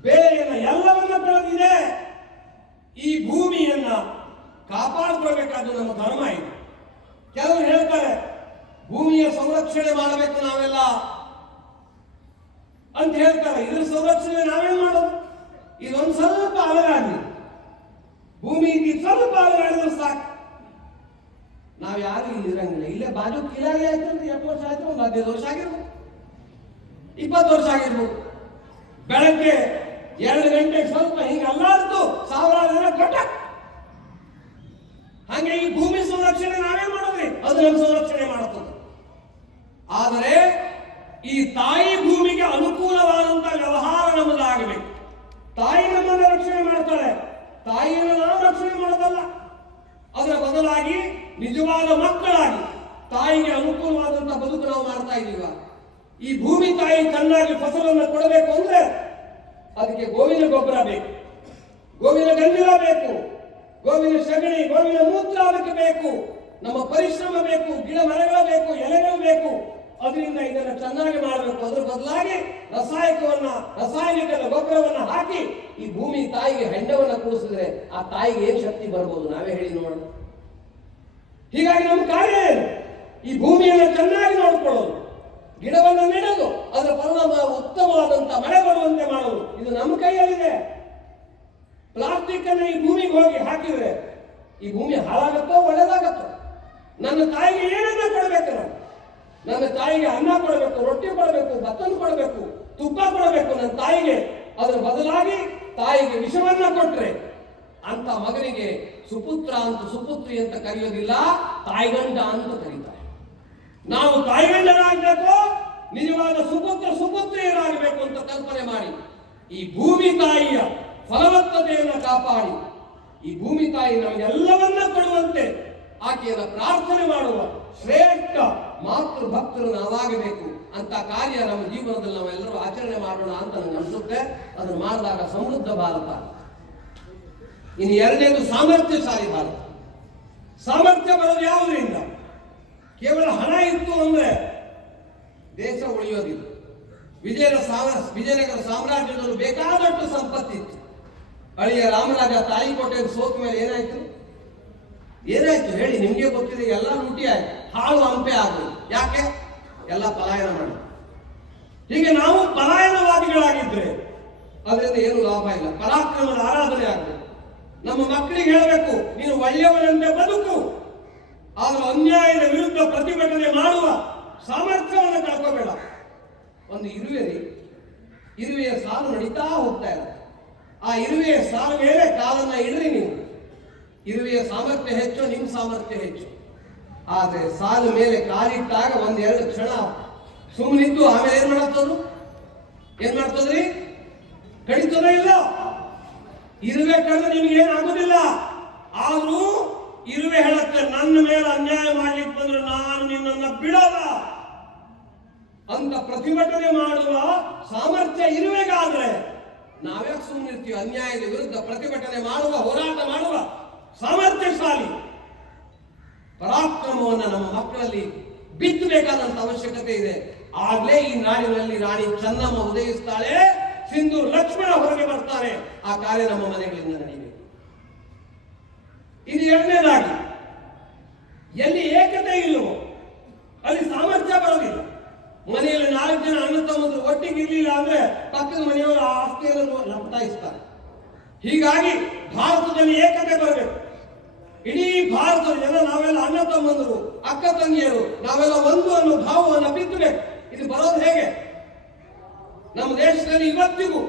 ಬೇಳೆಯನ್ನ ಎಲ್ಲವನ್ನ ಕೊಡೋದಿದೆ. ಈ ಭೂಮಿಯನ್ನ ಕಾಪಾಡ್ಕೊಳ್ಬೇಕಾದ್ದು ನಮ್ಮ ಧರ್ಮ ಇದೆ. ಕೆಲವರು ಹೇಳ್ತಾರೆ ಭೂಮಿಯ ಸಂರಕ್ಷಣೆ ಮಾಡಬೇಕು ನಾವೆಲ್ಲ ಅಂತ ಹೇಳ್ತಾರೆ. ಇದ್ರ ಸಂರಕ್ಷಣೆ ನಾವೇನ್ ಮಾಡೋದು? ಇದೊಂದು ಸ್ವಲ್ಪ ಅಲಗಾಡ್ಲಿ, ಭೂಮಿ ಸ್ವಲ್ಪ ಅಲಗಾಡಿದ್ರೆ ಸಾಕು. ನಾವ್ ಯಾರು ಇಲ್ಲಿ ಇರಂಗಿಲ್ಲ. ಇಲ್ಲೇ ಬಾಜು ಕಿಲಾಗಿ ಆಯ್ತು ಅಂತ 8 ವರ್ಷ ಆಯ್ತು, ಒಂದು 15 ವರ್ಷ ಆಗಿರ್ಬೋದು, 20 ವರ್ಷ ಆಗಿರ್ಬೋದು. ಬೆಳಗ್ಗೆ 2 ಗಂಟೆಗೆ ಸ್ವಲ್ಪ ಹಿಂಗೆ ಅಲ್ಲಾಡ್ತು, ಸಾವಿರಾರು ಜನ ಕಟಕ್. ಹಾಗೆ ಈ ಭೂಮಿ ಸಂರಕ್ಷಣೆ ನಾವೇ ಮಾಡೋದ್ರಿ, ಅದು ನಮ್ಮ ಸಂರಕ್ಷಣೆ ಮಾಡುತ್ತದೆ. ಆದರೆ ಈ ತಾಯಿ ಭೂಮಿಗೆ ಅನುಕೂಲವಾದಂತ ವ್ಯವಹಾರ ನಮ್ಮದಾಗಬೇಕು. ತಾಯಿ ನಮ್ಮನ್ನು ರಕ್ಷಣೆ ಮಾಡ್ತಾಳೆ, ತಾಯಿಯನ್ನು ನಾವು ರಕ್ಷಣೆ ಮಾಡೋದಲ್ಲ. ಅದರ ಬದಲಾಗಿ ನಿಜವಾದ ಮಕ್ಕಳಾಗಿ ತಾಯಿಗೆ ಅನುಕೂಲವಾದಂತ ಬದುಕು ನಾವು ಮಾಡ್ತಾ ಇದ್ದೀವ. ಈ ಭೂಮಿ ತಾಯಿ ಚೆನ್ನಾಗಿ ಫಸಲನ್ನು ಕೊಡಬೇಕು ಅಂದ್ರೆ ಅದಕ್ಕೆ ಗೋವಿನ ಗೊಬ್ಬರ ಬೇಕು, ಗೋವಿನ ಗಂಜಲ ಬೇಕು, ಗೋವಿನ ಸಗಣಿ, ಗೋವಿನ ಮೂತ್ರ ಅದಕ್ಕೆ ಬೇಕು. ನಮ್ಮ ಪರಿಶ್ರಮ ಬೇಕು, ಗಿಡ ಮರಗಳು ಬೇಕು, ಎಲೆಗಳು ಬೇಕು. ಅದರಿಂದ ಇದನ್ನು ಚೆನ್ನಾಗಿ ಮಾಡಬೇಕು. ಅದರ ಬದಲಾಗಿ ರಾಸಾಯನಿಕ ಗೊಬ್ಬರವನ್ನು ಹಾಕಿ ಈ ಭೂಮಿ ತಾಯಿಗೆ ಹೆಂಡವನ್ನು ಕೂಡಿಸಿದ್ರೆ ಆ ತಾಯಿಗೆ ಏನ್ ಶಕ್ತಿ ಬರ್ಬೋದು? ನಾವೇ ಹೇಳಿ ನೋಡೋಣ. ಹೀಗಾಗಿ ನಮ್ಮ ಕಾರ್ಯ ಏನು? ಈ ಭೂಮಿಯನ್ನು ಚೆನ್ನಾಗಿ ನೋಡ್ಕೊಳ್ಳೋದು, ಗಿಡವನ್ನು ನೆಡೋದು, ಅದರ ಪರಿಣಾಮ ಉತ್ತಮವಾದಂತ ಮಳೆ ಬರುವಂತೆ ಮಾಡೋದು. ಇದು ನಮ್ಮ ಕೈಯಲ್ಲಿದೆ. ಪ್ಲಾಸ್ಟಿಕ್ ಅನ್ನು ಈ ಭೂಮಿಗೆ ಹೋಗಿ ಹಾಕಿದ್ರೆ ಈ ಭೂಮಿ ಹಾಳಾಗತ್ತೋ ಒಳ್ಳೆದಾಗತ್ತೋ? ನನ್ನ ತಾಯಿಗೆ ಏನನ್ನ ಕೊಡಬೇಕು? ನನ್ನ ತಾಯಿಗೆ ಅನ್ನ ಕೊಡಬೇಕು, ರೊಟ್ಟಿ ಕೊಡಬೇಕು, ಭತ್ತನ ಕೊಡಬೇಕು, ತುಪ್ಪ ಕೊಡಬೇಕು ನನ್ನ ತಾಯಿಗೆ. ಅದರ ಬದಲಾಗಿ ತಾಯಿಗೆ ವಿಷವನ್ನ ಕೊಟ್ರೆ ಅಂತ ಮಗನಿಗೆ ಸುಪುತ್ರ ಅಂತ ಸುಪುತ್ರಿ ಅಂತ ಕರೆಯೋದಿಲ್ಲ, ತಾಯಿಗಂಡ ಅಂತ ಕರೀತಾರೆ. ನಾವು ತಾಯಿಗಂಡರಾಗಬೇಕು, ನಿಜವಾದ ಸುಪುತ್ರ ಸುಪುತ್ರಿಯರಾಗಬೇಕು ಅಂತ ಕಲ್ಪನೆ ಮಾಡಿ ಈ ಭೂಮಿ ತಾಯಿಯ ಫಲವತ್ತತೆಯನ್ನು ಕಾಪಾಡಿ ಈ ಭೂಮಿ ತಾಯಿ ನಮಗೆಲ್ಲವನ್ನ ಕೊಡುವಂತೆ ಆಕೆಯನ್ನು ಪ್ರಾರ್ಥನೆ ಮಾಡುವ ಶ್ರೇಷ್ಠ ಮಾತೃ ಭಕ್ತರು ನಾವಾಗಬೇಕು. ಅಂತ ಕಾರ್ಯ ನಮ್ಮ ಜೀವನದಲ್ಲಿ ನಾವೆಲ್ಲರೂ ಆಚರಣೆ ಮಾಡೋಣ ಅಂತ ನನಗೆ ಅನಿಸುತ್ತೆ. ಅದನ್ನು ಮಾಡಿದಾಗ ಸಮೃದ್ಧ ಭಾರತ. ಇನ್ನು ಎರಡನೇದು ಸಾಮರ್ಥ್ಯಶಾಲಿ ಭಾರತ. ಸಾಮರ್ಥ್ಯ ಬರೋದು ಯಾವುದರಿಂದ? ಕೇವಲ ಹಣ ಇತ್ತು ಅಂದ್ರೆ ದೇಶ ಉಳಿಯೋದಿಲ್ಲ. ವಿಜಯನಗರ ಸಾಮ್ರಾಜ್ಯದಲ್ಲಿ ಬೇಕಾದಷ್ಟು ಸಂಪತ್ತಿತ್ತು. ಹಳೆಯ ರಾಮರಾಜ ತಾಯಿಕೋಟೆ ಸೋತ ಮೇಲೆ ಏನಾಯ್ತು ಹೇಳಿ? ನಿಮ್ಗೆ ಗೊತ್ತಿದೆ. ಎಲ್ಲ ಲೂಟಿ ಆಯ್ತು, ಹಾಳು ಹಂಪೆ ಆಗೋದು. ಯಾಕೆ? ಎಲ್ಲ ಪಲಾಯನ ಮಾಡಿ. ಹೀಗೆ ನಾವು ಪಲಾಯನವಾದಿಗಳಾಗಿದ್ರೆ ಅದರಿಂದ ಏನು ಲಾಭ ಇಲ್ಲ. ಪರಾಕ್ರಮದ ಆರಾಧನೆ ಆಗಬೇಕು. ನಮ್ಮ ಮಕ್ಕಳಿಗೆ ಹೇಳಬೇಕು, ನೀನು ಒಳ್ಳೆಯವನಂತೆ ಬದುಕು, ಆದ್ರೆ ಅನ್ಯಾಯದ ವಿರುದ್ಧ ಪ್ರತಿಭಟನೆ ಮಾಡುವ ಸಾಮರ್ಥ್ಯವನ್ನು ಕಳ್ಕೋಬೇಡ. ಒಂದು ಇರುವೆಯ ಸಾಲು ನಡೀತಾ ಹೋಗ್ತಾ ಇರುತ್ತೆ. ಆ ಇರುವೆಯ ಸಾಲು ಮೇಲೆ ಕಾಲನ್ನ ಇಡ್ರಿ ನೀವು. ಇರುವೆಯ ಸಾಮರ್ಥ್ಯ ಹೆಚ್ಚು, ನಿಮ್ಮ ಸಾಮರ್ಥ್ಯ ಹೆಚ್ಚು. ಆದ್ರೆ ಸಾಲು ಮೇಲೆ ಕಾಲಿಟ್ಟಾಗ 1-2 ಕ್ಷಣ ಸುಮ್ಮನಿದ್ದು ಆಮೇಲೆ ಏನ್ ಮಾಡ್ತದ್ರಿ? ಕಡಿತದ ಇಲ್ಲ. ಇರುವೆ ಕಡಿದ್ರೆ ನಿಮ್ಗೆ ಏನಾಗುದಿಲ್ಲ. ಆದ್ರೂ ಇರುವೆ ಹೇಳುತ್ತೆ, ನನ್ನ ಮೇಲೆ ಅನ್ಯಾಯ ಮಾಡ್ಲಿಕ್ಕೆ ಬಂದ್ರೆ ನಾನು ನಿನ್ನನ್ನು ಬಿಡಲ್ಲ ಅಂತ ಪ್ರತಿಭಟನೆ ಮಾಡುವ ಸಾಮರ್ಥ್ಯ ಇರುವೆಗಾದ್ರೆ ನಾವ್ಯಾಕೆ ಸುಮ್ಮನಿರ್ತೀವಿ? ಅನ್ಯಾಯದ ವಿರುದ್ಧ ಪ್ರತಿಭಟನೆ ಮಾಡುವ, ಹೋರಾಟ ಮಾಡುವ ಸಾಮರ್ಥ್ಯಶಾಲಿ ಪರಾಕ್ರಮವನ್ನು ನಮ್ಮ ಮಕ್ಕಳಲ್ಲಿ ಬಿತ್ತಬೇಕಾದಂತ ಅವಶ್ಯಕತೆ ಇದೆ. ಆಗ್ಲೇ ಈ ನಾಡಿನಲ್ಲಿ ರಾಣಿ ಚೆನ್ನಮ್ಮ ಉದಯಿಸ್ತಾಳೆ, ಸಿಂಧೂರ್ ಲಕ್ಷ್ಮಣ ಹೊರಗೆ ಬರ್ತಾರೆ. ಆ ಕಾರ್ಯ ನಮ್ಮ ಮನೆಗಳಿಂದ ನಡೆಯಬೇಕು. ಇದು ಎರಡನೇದಾಗಿ ಎಲ್ಲಿ ಏಕತೆ ಇಲ್ಲವೋ ಅಲ್ಲಿ ಸಾಮರ್ಥ್ಯ ಬರೋದಿಲ್ಲ. ಮನೆಯಲ್ಲಿ 4 ಜನ ಅಣ್ಣ ತಮ್ಮಂದ್ರು ಒಟ್ಟಿಗೆ ಇರ್ಲಿಲ್ಲ ಅಂದ್ರೆ ಪಕ್ಕದ ಮನೆಯವರ ಆಸ್ತಿಯನ್ನು ಲಪಟಾಯಿಸ್ತಾರೆ. ಹೀಗಾಗಿ ಭಾರತದಲ್ಲಿ ಏಕತೆ ಬರಬೇಕು. ಇಡೀ ಭಾರತದ ಜನ ನಾವೆಲ್ಲ ಅಣ್ಣ ತಮ್ಮಂದರು, ಅಕ್ಕ ತಂಗಿಯರು, ನಾವೆಲ್ಲ ಒಂದು ಅನ್ನೋ ಭಾವವನ್ನು ಬಿತ್ತಬೇಕು. ಇದು ಬರೋದು ಹೇಗೆ? ನಮ್ಮ ದೇಶದಲ್ಲಿ ಇವತ್ತಿಗೂ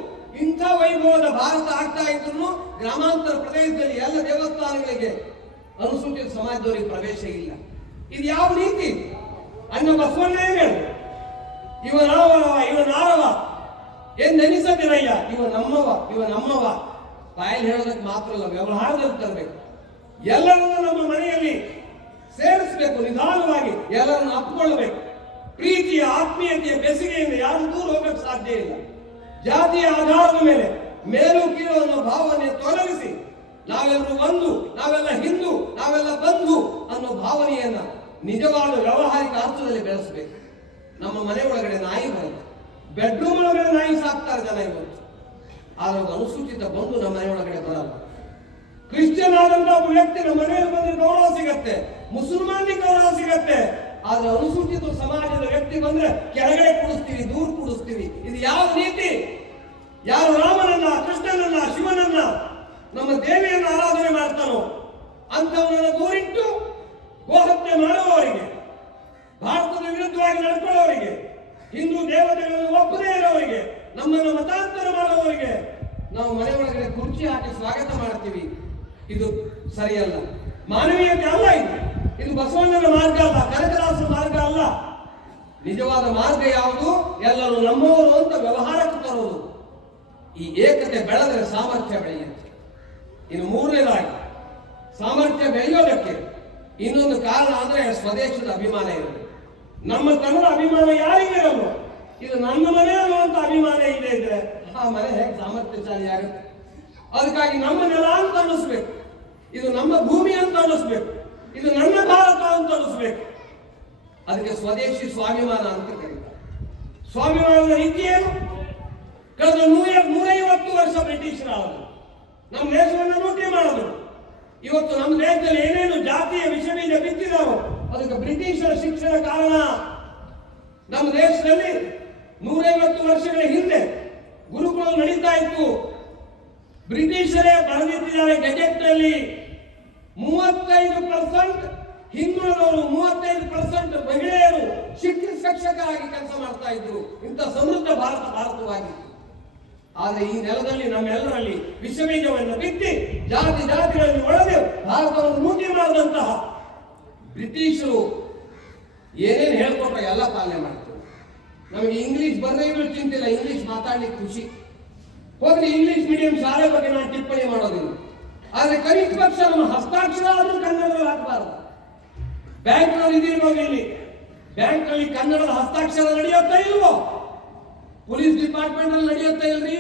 ಇಂಥ ವೈಭವದ ಭಾರತ ಆಗ್ತಾ ಇದ್ರು ಗ್ರಾಮಾಂತರ ಪ್ರದೇಶದಲ್ಲಿ ಎಲ್ಲ ದೇವಸ್ಥಾನಗಳಿಗೆ ಅನುಸೂಚಿತ ಸಮಾಜದವರಿಗೆ ಪ್ರವೇಶ ಇಲ್ಲ. ಇದು ಯಾವ ರೀತಿ? ಅನ್ನ ಬಸವಣ್ಣ ಏನ್ ಹೇಳು, ಇವನಾರವ ಎಂದೆನಿಸದಿರಯ್ಯ, ಇವ ನಮ್ಮವ ಬಾಯಲ್ಲಿ ಹೇಳೋದಕ್ಕೆ ಮಾತ್ರ ಅಲ್ಲ, ವ್ಯವಹಾರದಲ್ಲಿ ತರಬೇಕು. ಎಲ್ಲರನ್ನು ನಮ್ಮ ಮನೆಯಲ್ಲಿ ಸೇರಿಸಬೇಕು. ನಿಧಾನವಾಗಿ ಎಲ್ಲರನ್ನು ಅಪ್ಪಿಕೊಳ್ಳಬೇಕು. ಪ್ರೀತಿಯ ಆತ್ಮೀಯತೆಯ ಬೆಸುಗೆಯಿಂದ ಯಾರು ದೂರ ಹೋಗಕ್ಕೆ ಸಾಧ್ಯ ಇಲ್ಲ. ಜಾತಿಯ ಆಧಾರದ ಮೇಲೆ ಮೇಲು ಕೀಳು ಅನ್ನೋ ಭಾವನೆ ತೊಲಗಿಸಿ ನಾವೆಲ್ಲರೂ ಒಂದು, ನಾವೆಲ್ಲ ಹಿಂದೂ, ನಾವೆಲ್ಲ ಬಂಧು ಅನ್ನೋ ಭಾವನೆಯನ್ನ ನಿಜವಾದ ವ್ಯಾವಹಾರಿಕ ಅರ್ಥದಲ್ಲಿ ಬೆಳೆಸಬೇಕು. ನಮ್ಮ ಮನೆ ಒಳಗಡೆ ನಾಯಿ ಬರುತ್ತೆ, ಬೆಡ್ರೂಮ್ ಒಳಗಡೆ ನಾಯಿ ಸಾಕ್ತಾರೆ ಜನ ಇವತ್ತು. ಆದ್ರೆ ಅನುಸೂಚಿತ ಬಂದು ನಮ್ಮ ಮನೆ ಒಳಗಡೆ ಬರಲ್ಲ. ಕ್ರಿಶ್ಚಿಯನ್ ಆದಂತ ಒಬ್ಬ ವ್ಯಕ್ತಿ ನಮ್ಮ ಮನೆಯಲ್ಲಿ ಬಂದ್ರೆ ಗೌರವ ಸಿಗತ್ತೆ, ಮುಸಲ್ಮಾನಿಗೆ ಗೌರವ ಸಿಗತ್ತೆ. ಆದ್ರೆ ಅನುಸೂಚಿತ ಸಮಾಜದ ವ್ಯಕ್ತಿ ಬಂದ್ರೆ ಕೆಳಗಡೆ ಕೂಡಿಸ್ತೀವಿ, ದೂರ ಕೂಡಿಸ್ತೀವಿ. ಇದು ಯಾವ ನೀತಿ? ಯಾರು ರಾಮನನ್ನ, ಕೃಷ್ಣನನ್ನ, ಶಿವನನ್ನ, ನಮ್ಮ ದೇವಿಯನ್ನ ಆರಾಧನೆ ಮಾಡ್ತಾನೋ ಅಂತವನ್ನ ದೂರಿಟ್ಟು ಗೋಹತ್ಯೆ ಮಾಡುವವರಿಗೆ, ಭಾರತದ ವಿರುದ್ಧವಾಗಿ ನಡ್ಕೊಳ್ಳೋರಿಗೆ, ಹಿಂದೂ ದೇವತೆಗಳನ್ನು ಒಪ್ಪದೇ ಇರೋವರಿಗೆ, ನಮ್ಮನ್ನು ಮತಾಂತರ ಮಾಡುವವರಿಗೆ ನಾವು ಮನೆ ಒಳಗಡೆ ಕುರ್ಚಿ ಹಾಕಿ ಸ್ವಾಗತ ಮಾಡ್ತೀವಿ. ಇದು ಸರಿಯಲ್ಲ, ಮಾನವೀಯತೆ ಅಲ್ಲ. ಇದು ಬಸವಣ್ಣನ ಮಾರ್ಗ ಅಲ್ಲ, ಕನಕದಾಸರ ಮಾರ್ಗ ಅಲ್ಲ. ನಿಜವಾದ ಮಾರ್ಗ ಯಾವುದು? ಎಲ್ಲರೂ ನಮ್ಮವರು ಅಂತ ವ್ಯವಹಾರಕ್ಕೆ ತರೋದು. ಈ ಏಕತೆ ಬೆಳೆದರೆ ಸಾಮರ್ಥ್ಯ ಬೆಳೆಯುತ್ತೆ. ಇನ್ನು ಮೂರನೇದಾಗಿ ಸಾಮರ್ಥ್ಯ ಬೆಳೆಯೋದಕ್ಕೆ ಇನ್ನೊಂದು ಕಾರಣ ಅಂದ್ರೆ ಸ್ವದೇಶದ ಅಭಿಮಾನ ಇರಬೇಕು. ನಮ್ಮ ಕನ್ನಡ ಅಭಿಮಾನ ಯಾರಿಗೆ ಇರಲ್ಲ? ಇದು ನನ್ನ ಮನೆ ಅನ್ನುವಂತ ಅಭಿಮಾನ ಇದೆ ಇದ್ರೆ ಆ ಮನೆ ಹೇಗೆ ಸಾಮರ್ಥ್ಯಶಾಲಿ ಆಗುತ್ತೆ? ಅದಕ್ಕಾಗಿ ನಮ್ಮ ನೆಲ ಅಂತ ಅನ್ನಿಸ್ಬೇಕು, ಇದು ನಮ್ಮ ಭೂಮಿ ಅಂತ ಅನ್ನಿಸ್ಬೇಕು, ಇದು ನನ್ನ ಭಾರತ ಅಂತ ಅನ್ನಿಸ್ಬೇಕು. ಅದಕ್ಕೆ ಸ್ವದೇಶಿ ಸ್ವಾಭಿಮಾನ ಅಂತ ಕರೀತಾರೆ. ಸ್ವಾಭಿಮಾನದ ರೀತಿ ಏನು? ಕಳೆದ 150 ವರ್ಷ ಬ್ರಿಟಿಷರ ಆದರು, ನಮ್ಮ ದೇಶವನ್ನು ಲೂಟಿ ಮಾಡೋದು. ಇವತ್ತು ನಮ್ಮ ದೇಶದಲ್ಲಿ ಏನೇನು ಜಾತಿಯ ವಿಷಬೀಜ ಬಿತ್ತಿದಾರೋ ಅದಕ್ಕೆ ಬ್ರಿಟಿಷರ ಶಿಕ್ಷಣ ಕಾರಣ. ನಮ್ಮ ದೇಶದಲ್ಲಿ 150 ವರ್ಷಗಳ ಹಿಂದೆ ಗುರುಕುಲ ನಡೀತಾ ಇತ್ತು. ಬ್ರಿಟಿಷರೇ ಬರೆದಿಟ್ಟಿದ್ದಾರೆ ಗೆಜೆಟ್ ನಲ್ಲಿ 35% ಹಿಂದುಳಿದವರು, 35% ಮಹಿಳೆಯರು ಶಿಕ್ಷಕರಾಗಿ ಕೆಲಸ ಮಾಡ್ತಾ ಇದ್ರು. ಇಂಥ ಸಮೃದ್ಧ ಭಾರತವಾಗಿತ್ತು. ಆದರೆ ಈ ನೆಲದಲ್ಲಿ ನಮ್ಮೆಲ್ಲರಲ್ಲಿ ವಿಷಬೀಜವನ್ನು ಬಿತ್ತಿ ಜಾತಿಗಳಲ್ಲಿ ಒಳಗೆ ಭಾರತವನ್ನು ಲೂಟಿ ಮಾಡಿದಂತಹ ಬ್ರಿಟಿಷರು ಏನೇನು ಹೇಳ್ಕೊಟ್ರೆ ಎಲ್ಲ ಪಾಲನೆ ಮಾಡ್ತಾರೆ. ನಮಗೆ ಇಂಗ್ಲಿಷ್ ಬರದೇ ಇದ್ರು ಚಿಂತಿಲ್ಲ, ಇಂಗ್ಲಿಷ್ ಮಾತಾಡ್ಲಿಕ್ಕೆ ಖುಷಿ. ಹೋಗ್ಲಿ, ಇಂಗ್ಲಿಷ್ ಮೀಡಿಯಂ ಶಾಲೆ ಬಗ್ಗೆ ನಾನು ಟಿಪ್ಪಣಿ ಮಾಡೋದಿಲ್ಲ. ಆದ್ರೆ ಕನಿಷ್ಠ ಪಕ್ಷ ನಮ್ಮ ಹಸ್ತಾಕ್ಷರ ಆದ್ರೂ ಕನ್ನಡದಲ್ಲಿ ಹಾಕಬಾರದು. ಬ್ಯಾಂಕ್ನಲ್ಲಿ ಇದಿರ್ಬೋದು, ಇಲ್ಲಿ ಬ್ಯಾಂಕ್ನಲ್ಲಿ ಕನ್ನಡದ ಹಸ್ತಾಕ್ಷರ ನಡೆಯುತ್ತಾ ಇಲ್ವೋ? ಪೊಲೀಸ್ ಡಿಪಾರ್ಟ್ಮೆಂಟ್ ಅಲ್ಲಿ ನಡೆಯುತ್ತಾ ಇಲ್ರಿ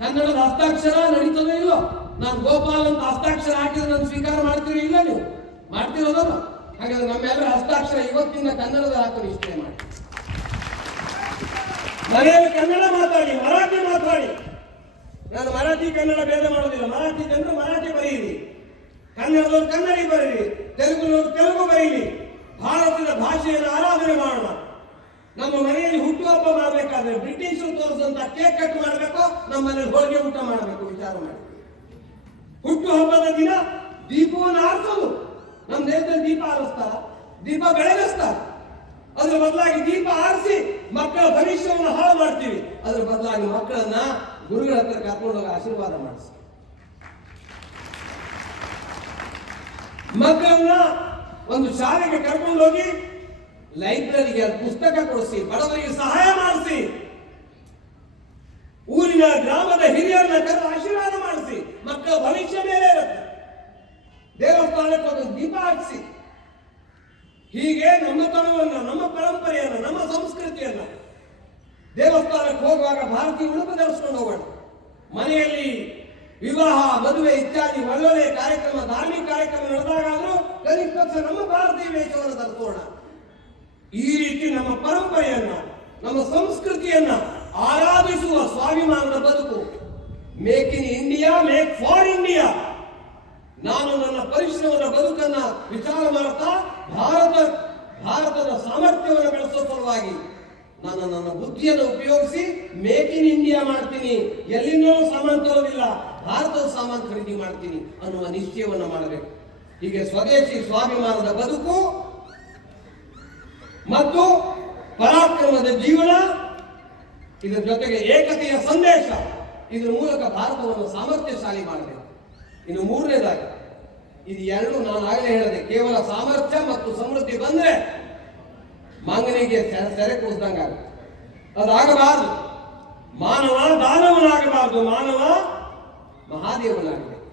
ಕನ್ನಡದ ಹಸ್ತಾಕ್ಷರ? ನಡೀತದೆ ಇಲ್ವೋ? ನಾನು ಗೋಪಾಲ್ ಅಂತ ಹಸ್ತಾಕ್ಷರ ಹಾಕಿದ್ರೆ ನಾನು ಸ್ವೀಕಾರ ಮಾಡ್ತೀರಿ? ಇಲ್ಲ, ನೀವು ಮಾಡ್ತಿರೋದಲ್ಲ. ಹಾಗಾದ್ರೆ ನಮ್ಮೆಲ್ಲರ ಹಸ್ತಾಕ್ಷರ ಇವತ್ತಿನ ಕನ್ನಡದ ಹಾಕೋದು ಇಷ್ಟೇ ಮಾಡಿ. ಮನೆಯಲ್ಲಿ ಕನ್ನಡ ಮಾತಾಡಿ, ಮರಾಠಿ ಮಾತಾಡಿ. ನಾನು ಮರಾಠಿ ಕನ್ನಡ ಭೇದ ಮಾಡೋದಿಲ್ಲ. ಮರಾಠಿ ಜನರು ಮರಾಠಿ ಬರೆಯಿರಿ, ಕನ್ನಡದವರು ಕನ್ನಡಿ ಬರೀರಿ, ತೆಲುಗುನವರು ತೆಲುಗು ಬರೀರಿ. ಭಾರತದ ಭಾಷೆಯನ್ನು ಆರಾಧನೆ ಮಾಡೋಣ. ನಮ್ಮ ಮನೆಯಲ್ಲಿ ಹುಟ್ಟುಹಬ್ಬ ಮಾಡಬೇಕಾದ್ರೆ ಬ್ರಿಟಿಷರು ತೋರಿಸಿದಂತ ಕೇಕ್ ಕಟ್ ಮಾಡಬೇಕು, ನಮ್ಮ ಮನೇಲಿ ಹೋಳಿಗೆ ಊಟ ಮಾಡಬೇಕು. ವಿಚಾರ ಮಾಡಿ. ಹುಟ್ಟುಹಬ್ಬದ ದಿನ ದೀಪವನ್ನು ಆರಿಸೋದು. ನಮ್ಮ ದೇಶದಲ್ಲಿ ದೀಪ ಆರಿಸ್ತಾರ, ದೀಪ ಬೆಳಗಿಸ್ತಾರ. ಅದ್ರ ಬದಲಾಗಿ ದೀಪ ಆರಿಸಿ ಮಕ್ಕಳ ಭವಿಷ್ಯವನ್ನು ಹಾಳು ಮಾಡ್ತೀವಿ. ಅದ್ರ ಬದಲಾಗಿ ಮಕ್ಕಳನ್ನ ಗುರುಗಳ ಹತ್ರ ಕರ್ಕೊಂಡೋಗಿ ಆಶೀರ್ವಾದ ಮಾಡಿಸಿ. ಮಕ್ಕಳನ್ನ ಒಂದು ಶಾಲೆಗೆ ಕರ್ಕೊಂಡೋಗಿ ಲೈಬ್ರರಿಗೆ ಪುಸ್ತಕ ಕೊಡಿಸಿ, ಬಡವರಿಗೆ ಸಹಾಯ ಮಾಡಿಸಿ, ಊರಿನ ಗ್ರಾಮದ ಹಿರಿಯರನ್ನ ಕರೆದು ಆಶೀರ್ವಾದ ಮಾಡಿಸಿ. ಮಕ್ಕಳ ಭವಿಷ್ಯ ಮೇಲೆ ಇರುತ್ತೆ. ದೇವಸ್ಥಾನಕ್ಕೆ ಒಂದು ದೀಪ ಹಚ್ಚಿಸಿ. ಹೀಗೆ ನಮ್ಮ ತನವನ್ನ, ನಮ್ಮ ಪರಂಪರೆಯನ್ನ, ನಮ್ಮ ಸಂಸ್ಕೃತಿಯನ್ನ ದೇವಸ್ಥಾನಕ್ಕೆ ಹೋಗುವಾಗ ಭಾರತೀಯ ಉಡುಪು ಧರಿಸ್ಕೊಂಡು ಹೋಗೋಣ. ಮನೆಯಲ್ಲಿ ವಿವಾಹ, ಮದುವೆ ಇತ್ಯಾದಿ ಒಳ್ಳೊಳ್ಳೆ ಕಾರ್ಯಕ್ರಮ, ಧಾರ್ಮಿಕ ಕಾರ್ಯಕ್ರಮ ನಡೆದಾಗಾದ್ರೂ ಕನಿಷ್ಠ ಪಕ್ಷ ನಮ್ಮ ಭಾರತೀಯ ವೇಷವನ್ನು ಧರಿಸೋಣ. ಈ ರೀತಿ ನಮ್ಮ ಪರಂಪರೆಯನ್ನ, ನಮ್ಮ ಸಂಸ್ಕೃತಿಯನ್ನ ಆರಾಧಿಸುವ ಸ್ವಾಭಿಮಾನದ ಬದುಕು. Make in India, make for India. ನಾನು ನನ್ನ ಪರಿಶ್ರಮದ ಬದುಕನ್ನ ವಿಚಾರ ಮಾಡ್ತಾ ಭಾರತ ಭಾರತದ ಸಾಮರ್ಥ್ಯವನ್ನು ಬೆಳೆಸುವ ಸಲುವಾಗಿ ನನ್ನ ಬುದ್ಧಿಯನ್ನು ಉಪಯೋಗಿಸಿ ಮೇಕ್ ಇನ್ ಇಂಡಿಯಾ ಮಾಡ್ತೀನಿ, ಎಲ್ಲಿಂದಲೂ ಸಾಮಾನು ತರೋದಿಲ್ಲ, ಭಾರತದ ಸಾಮಾನು ಖರೀದಿ ಮಾಡ್ತೀನಿ ಅನ್ನುವ ನಿಶ್ಚಯವನ್ನು ಮಾಡಬೇಕು. ಹೀಗೆ ಸ್ವದೇಶಿ ಸ್ವಾಭಿಮಾನದ ಬದುಕು ಮತ್ತು ಪರಾಕ್ರಮದ ಜೀವನ, ಇದರ ಜೊತೆಗೆ ಏಕತೆಯ ಸಂದೇಶ, ಇದರ ಮೂಲಕ ಭಾರತವನ್ನು ಸಾಮರ್ಥ್ಯಶಾಲಿ ಮಾಡಬೇಕು. ಇನ್ನು ಮೂರನೇದಾಗಿ, ಇದು ಎರಡು ನಾನು ಆಗಲೇ ಹೇಳಿದೆ, ಕೇವಲ ಸಾಮರ್ಥ್ಯ ಮತ್ತು ಸಮೃದ್ಧಿ ಬಂದ್ರೆ ಮಂಗನಿಗೆ ಸೆರೆ ಕೂರಿಸಿದಂಗಾಗುತ್ತೆ. ಅದಾಗಬಾರದು. ಮಾನವ ದಾನವನಾಗಬಾರದು, ಮಾನವ ಮಹಾದೇವನಾಗಬೇಕು.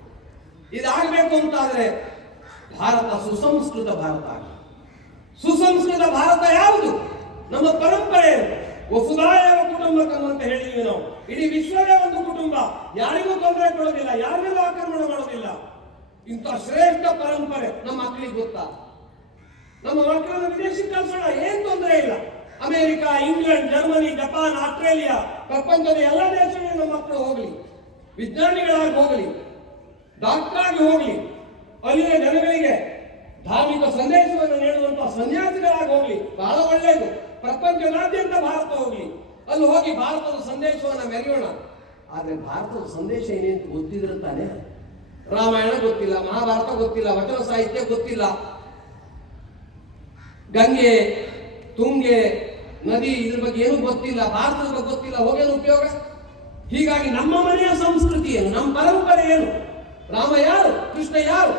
ಇದಾಗಬೇಕು ಅಂತಾದ್ರೆ ಭಾರತ ಸುಸಂಸ್ಕೃತ ಭಾರತ ಆಗ. ಸುಸಂಸ್ಕೃತ ಭಾರತ ಯಾವುದು? ನಮ್ಮ ಪರಂಪರೆ ವಸುಧಾಯ ಕುಟುಂಬಕಂ ಅಂತ ಹೇಳಿದ್ವಿ ನಾವು. ಇಡೀ ವಿಶ್ವವೇ ಒಂದು ಕುಟುಂಬ, ಯಾರಿಗೂ ತೊಂದರೆ ಕೊಡೋದಿಲ್ಲ, ಯಾರಿಗೂ ಆಕ್ರಮಣ ಮಾಡೋದಿಲ್ಲ. ಇಂಥ ಶ್ರೇಷ್ಠ ಪರಂಪರೆ ನಮ್ಮ ಮಕ್ಕಳಿಗೆ ಗೊತ್ತಾ? ನಮ್ಮ ಮಕ್ಕಳನ್ನು ವಿದೇಶಕ್ಕೆ ಕಳಿಸೋಣ, ಏನ್ ತೊಂದರೆ ಇಲ್ಲ. America, England, Germany, Japan, Australia, ಪ್ರಪಂಚದ ಎಲ್ಲ ದೇಶಗಳಿಗೆ ನಮ್ಮ ಮಕ್ಕಳು ಹೋಗ್ಲಿ, ವಿಜ್ಞಾನಿಗಳಾಗಿ ಹೋಗ್ಲಿ, ಡಾಕ್ಟರ್ ಆಗಿ ಹೋಗ್ಲಿ, ಅಲ್ಲಿನ ಜನಗಳಿಗೆ ಧಾರ್ಮಿಕ ಸಂದೇಶವನ್ನು ನೀಡುವಂತಹ ಸನ್ಯಾಸಿಗಳಾಗಿ ಹೋಗ್ಲಿ, ಬಹಳ ಒಳ್ಳೆಯದು. ಪ್ರಪಂಚದಾದ್ಯಂತ ಭಾರತ ಹೋಗ್ಲಿ, ಅಲ್ಲಿ ಹೋಗಿ ಭಾರತದ ಸಂದೇಶವನ್ನು ಮೆರೆಯೋಣ. ಆದ್ರೆ ಭಾರತದ ಸಂದೇಶ ಏನೇನು ಗೊತ್ತಿದ್ರೆ ತಾನೆ. ರಾಮಾಯಣ ಗೊತ್ತಿಲ್ಲ, ಮಹಾಭಾರತ ಗೊತ್ತಿಲ್ಲ, ವಚನ ಸಾಹಿತ್ಯ ಗೊತ್ತಿಲ್ಲ, ಗಂಗೆ ತುಂಗೆ ನದಿ ಇದ್ರ ಬಗ್ಗೆ ಏನು ಗೊತ್ತಿಲ್ಲ, ಭಾರತದ ಬಗ್ಗೆ ಗೊತ್ತಿಲ್ಲ, ಹೋಗೇನು ಉಪಯೋಗ? ಹೀಗಾಗಿ ನಮ್ಮ ಮನೆಯ ಸಂಸ್ಕೃತಿ ಏನು, ನಮ್ಮ ಪರಂಪರೆ ಏನು, ರಾಮ ಯಾರು, ಕೃಷ್ಣ ಯಾರು,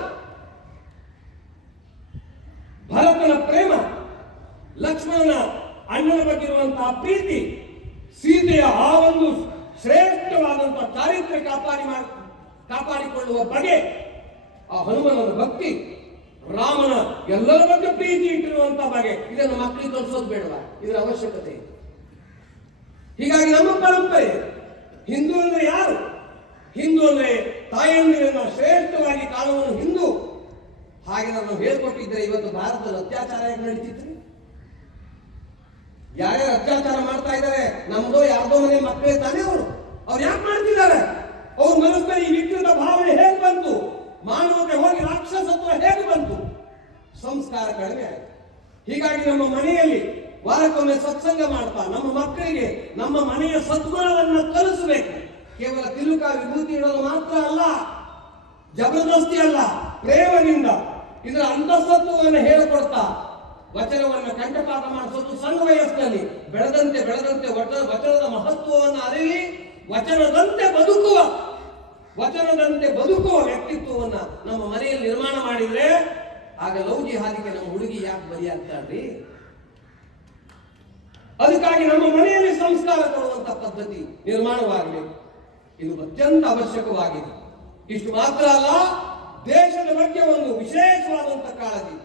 ಭರತನ ಪ್ರೇಮ, ಲಕ್ಷ್ಮಣನ ಅಣ್ಣನ ಬಗ್ಗೆ ಇರುವಂತಹ ಪ್ರೀತಿ, ಸೀತೆಯ ಆ ಒಂದು ಶ್ರೇಷ್ಠವಾದಂತಹ ಚಾರಿತ್ರ್ಯ ಕಾಪಾಡಿಕೊಳ್ಳುವ ಬಗೆ, ಆ ಹನುಮನ ಭಕ್ತಿ, ರಾಮನ ಎಲ್ಲರ ಬಗ್ಗೆ ಪ್ರೀತಿ ಇಟ್ಟಿರುವಂತಹ ಬಗೆ, ಇದನ್ನು ಮಕ್ಕಳಿಗೆ ಕಲಿಸೋದು ಬೇಡವಾ? ಇದರ ಅವಶ್ಯಕತೆ. ಹೀಗಾಗಿ ನಮ್ಮ ಪರಂಪರೆ, ಹಿಂದೂ ಅಂದ್ರೆ ಯಾರು? ಹಿಂದೂ ಅಂದ್ರೆ ತಾಯಂದಿರನ್ನ ಶ್ರೇಷ್ಠವಾಗಿ ಕಾಣುವನು ಹಿಂದೂ. ಹಾಗೆ ನಾವು ಹೇಳ್ಕೊಟ್ಟಿದ್ರೆ ಇವತ್ತು ಭಾರತದಲ್ಲಿ ಅತ್ಯಾಚಾರ ಹೇಗೆ ನಡೀತಿತ್ತು? ಯಾರ್ಯಾರು ಅತ್ಯಾಚಾರ ಮಾಡ್ತಾ ಇದ್ದಾರೆ? ನಮ್ದೋ ಯಾರ್ದೋ ಮನೆ ಮಕ್ಕಳೇ ತಾನೇ ಅವರು. ಅವ್ರು ಯಾಕೆ ಮಾಡ್ತಿದ್ದಾರೆ? ಅವ್ರ ಮನಸ್ಸಲ್ಲಿ ಈ ವಿಕೃತ ಭಾವನೆ ಹೇಗೆ ಬಂತು? ಮಾನವತೆ ಹೋಗಿ ರಾಕ್ಷಸತ್ವ ಹೇಗೆ ಬಂತು? ಸಂಸ್ಕಾರ ಕಡಿಮೆ ಆಯಿತು. ಹೀಗಾಗಿ ನಮ್ಮ ಮನೆಯಲ್ಲಿ ವಾರಕ್ಕೊಮ್ಮೆ ಸತ್ಸಂಗ ಮಾಡ್ತಾ ನಮ್ಮ ಮಕ್ಕಳಿಗೆ ನಮ್ಮ ಮನೆಯ ಸದ್ಗುಣವನ್ನು ಕಲಿಸಬೇಕು. ಕೇವಲ ತಿಲುಕ ವಿಭೂತಿ ಇಡೋದು ಮಾತ್ರ ಅಲ್ಲ, ಜಬರ್ದಸ್ತಿ ಅಲ್ಲ, ಪ್ರೇಮದಿಂದ ಇದರ ಅಂತಸ್ತತ್ವವನ್ನು ಹೇಳಿಕೊಡ್ತಾ ವಚನವನ್ನು ಕಂಠಪಾಠ ಮಾಡಿಸೋದು ಸಣ್ಣ ವಯಸ್ಸಿನಲ್ಲಿ. ಬೆಳೆದಂತೆ ಬೆಳೆದಂತೆ ವಚನದ ಮಹತ್ವವನ್ನು ಅರಿವಿ ವಚನದಂತೆ ಬದುಕುವ ವ್ಯಕ್ತಿತ್ವವನ್ನ ನಮ್ಮ ಮನೆಯಲ್ಲಿ ನಿರ್ಮಾಣ ಮಾಡಿದ್ರೆ ಆಗ ಲೌಜಿ ಹಾದಿಗೆ ನಮ್ಮ ಹುಡುಗಿ ಯಾಕೆ ಬಲಿಯಾಗ್ತಾಳ್ರಿ? ಅದಕ್ಕಾಗಿ ನಮ್ಮ ಮನೆಯಲ್ಲಿ ಸಂಸ್ಕಾರ ಕೊಡುವಂತ ಪದ್ಧತಿ ನಿರ್ಮಾಣವಾಗಬೇಕು. ಇದು ಅತ್ಯಂತ ಅವಶ್ಯಕವಾಗಿದೆ. ಇಷ್ಟು ಮಾತ್ರ ಅಲ್ಲ, ದೇಶದ ಬಗ್ಗೆ ಒಂದು ವಿಶೇಷವಾದಂತ ಕಾಳಜಿ.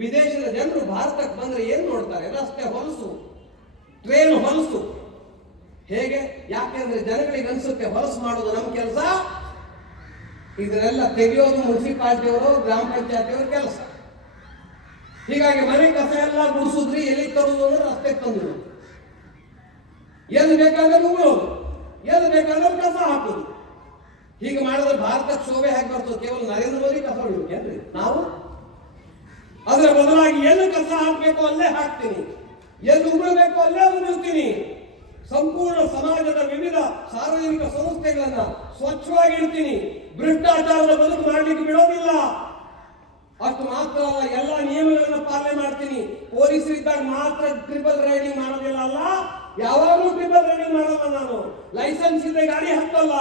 ವಿದೇಶದ ಜನರು ಭಾರತಕ್ಕೆ ಬಂದ್ರೆ ಏನ್ ನೋಡ್ತಾರೆ? ರಸ್ತೆ ಹೊಲಸು, ಟ್ರೈನ್ ಹೊಲಸು. ಹೇಗೆ? ಯಾಕೆಂದ್ರೆ ಜನಗಳಿಗೆ ಅನ್ಸುತ್ತೆ ಹೊಲಸು ಮಾಡೋದು ನಮ್ಮ ಕೆಲಸ, ಇದನ್ನೆಲ್ಲ ತೆಗೆಯೋದು ಮುನ್ಸಿಪಾಲಿಟಿಯವರು, ಗ್ರಾಮ ಪಂಚಾಯತಿಯವರು ಕೆಲಸ. ಹೀಗಾಗಿ ಮನೆ ಕಸ ಎಲ್ಲ ಗುಡಿಸಿದ್ರಿ, ಎಲ್ಲಿ ತರುವುದು ಅಂದ್ರೆ ರಸ್ತೆಗೆ ತಂದ್ರು, ಎಲ್ಲಿ ಬೇಕಾದ್ರೆ ಉಗುಳೋದು, ಎಲ್ಲಿ ಬೇಕಾದ್ರೆ ಕಸ ಹಾಕೋದು. ಹೀಗೆ ಮಾಡಿದ್ರೆ ಭಾರತಕ್ಕೆ ಶೋಭೆ ಹೇಗೆ ಬರ್ತದೆ? ಕೇವಲ ನರೇಂದ್ರ ಮೋದಿ ಕಸ ಹುಡುಕೇನ್ರಿ ನಾವು? ಅದರ ಬದಲಾಗಿ ಎಲ್ಲಿ ಕಸ ಹಾಕಬೇಕು ಅಲ್ಲೇ ಹಾಕ್ತೀನಿ, ಎಲ್ಲಿ ಉಗುಳಬೇಕು ಅಲ್ಲೇ ಉಗುಳ್ತೀನಿ. ಸಂಪೂರ್ಣ ಸಮಾಜದ ವಿವಿಧ ಸಾರ್ವಜನಿಕ ಸಂಸ್ಥೆಗಳನ್ನ ಸ್ವಚ್ಛವಾಗಿರ್ತೀನಿ. ಭ್ರಷ್ಟಾಚಾರದ ಬದುಕು ಮಾಡಲಿಕ್ಕೆ ಬಿಡೋದಿಲ್ಲ. ಅಷ್ಟು ಮಾತ್ರ ಅಲ್ಲ, ಎಲ್ಲ ನಿಯಮಗಳನ್ನ ಪಾಲನೆ ಮಾಡ್ತೀನಿ. ಪೊಲೀಸರಿದ್ದಾಗ ಮಾತ್ರ ಟ್ರಿಪಲ್ ರೈಡಿಂಗ್ ಮಾಡೋದಿಲ್ಲ ಅಲ್ಲ, ಯಾವಾಗಲೂ ಟ್ರಿಪಲ್ ರೈಡಿಂಗ್ ಮಾಡಲ್ಲ ನಾನು. ಲೈಸೆನ್ಸ್ ಇದೆ, ಗಾಡಿ ಹತ್ತಲ್ಲ,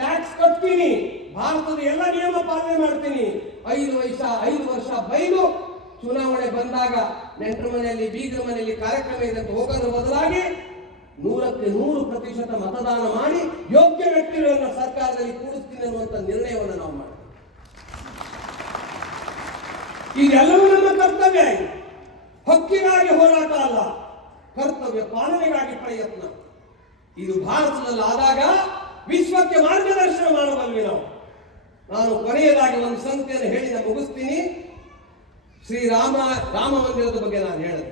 ಟ್ಯಾಕ್ಸ್ ಕಟ್ತೀನಿ, ಭಾರತದ ಎಲ್ಲ ನಿಯಮ ಪಾಲನೆ ಮಾಡ್ತೀನಿ. 5 ವರ್ಷ ಬೈದು ಚುನಾವಣೆ ಬಂದಾಗ ನೆಂಟರ ಮನೆಯಲ್ಲಿ ಬೀಗರ ಮನೆಯಲ್ಲಿ ಕಾರ್ಯಕ್ರಮ ಇದೆ ಅಂತ ಹೋಗೋದ್ರ ಬದಲಾಗಿ 100% ಮತದಾನ ಮಾಡಿ ಯೋಗ್ಯ ವ್ಯಕ್ತಿಗಳನ್ನು ಸರ್ಕಾರದಲ್ಲಿ ಕೂಡಿಸ್ತೀನಿ ಅನ್ನುವಂಥ ನಿರ್ಣಯವನ್ನು ನಾವು ಮಾಡ್ತೀವಿ. ಇದೆಲ್ಲವೂ ನಮ್ಮ ಕರ್ತವ್ಯ. ಹಕ್ಕಿಗಾಗಿ ಹೋರಾಟ ಅಲ್ಲ, ಕರ್ತವ್ಯ ಪಾಲನೆಗಾಗಿ ಪ್ರಯತ್ನ. ಇದು ಭಾರತದಲ್ಲಿ ಆದಾಗ ವಿಶ್ವಕ್ಕೆ ಮಾರ್ಗದರ್ಶನ ಮಾಡಬಲ್ವಿ ನಾವು. ನಾನು ಕೊನೆಯದಾಗಿ ಒಂದು ಸಂಗತಿಯನ್ನು ಹೇಳಿ ನಾನು ಮುಗಿಸ್ತೀನಿ. ರಾಮ ಮಂದಿರದ ಬಗ್ಗೆ ನಾನು ಹೇಳಿದೆ.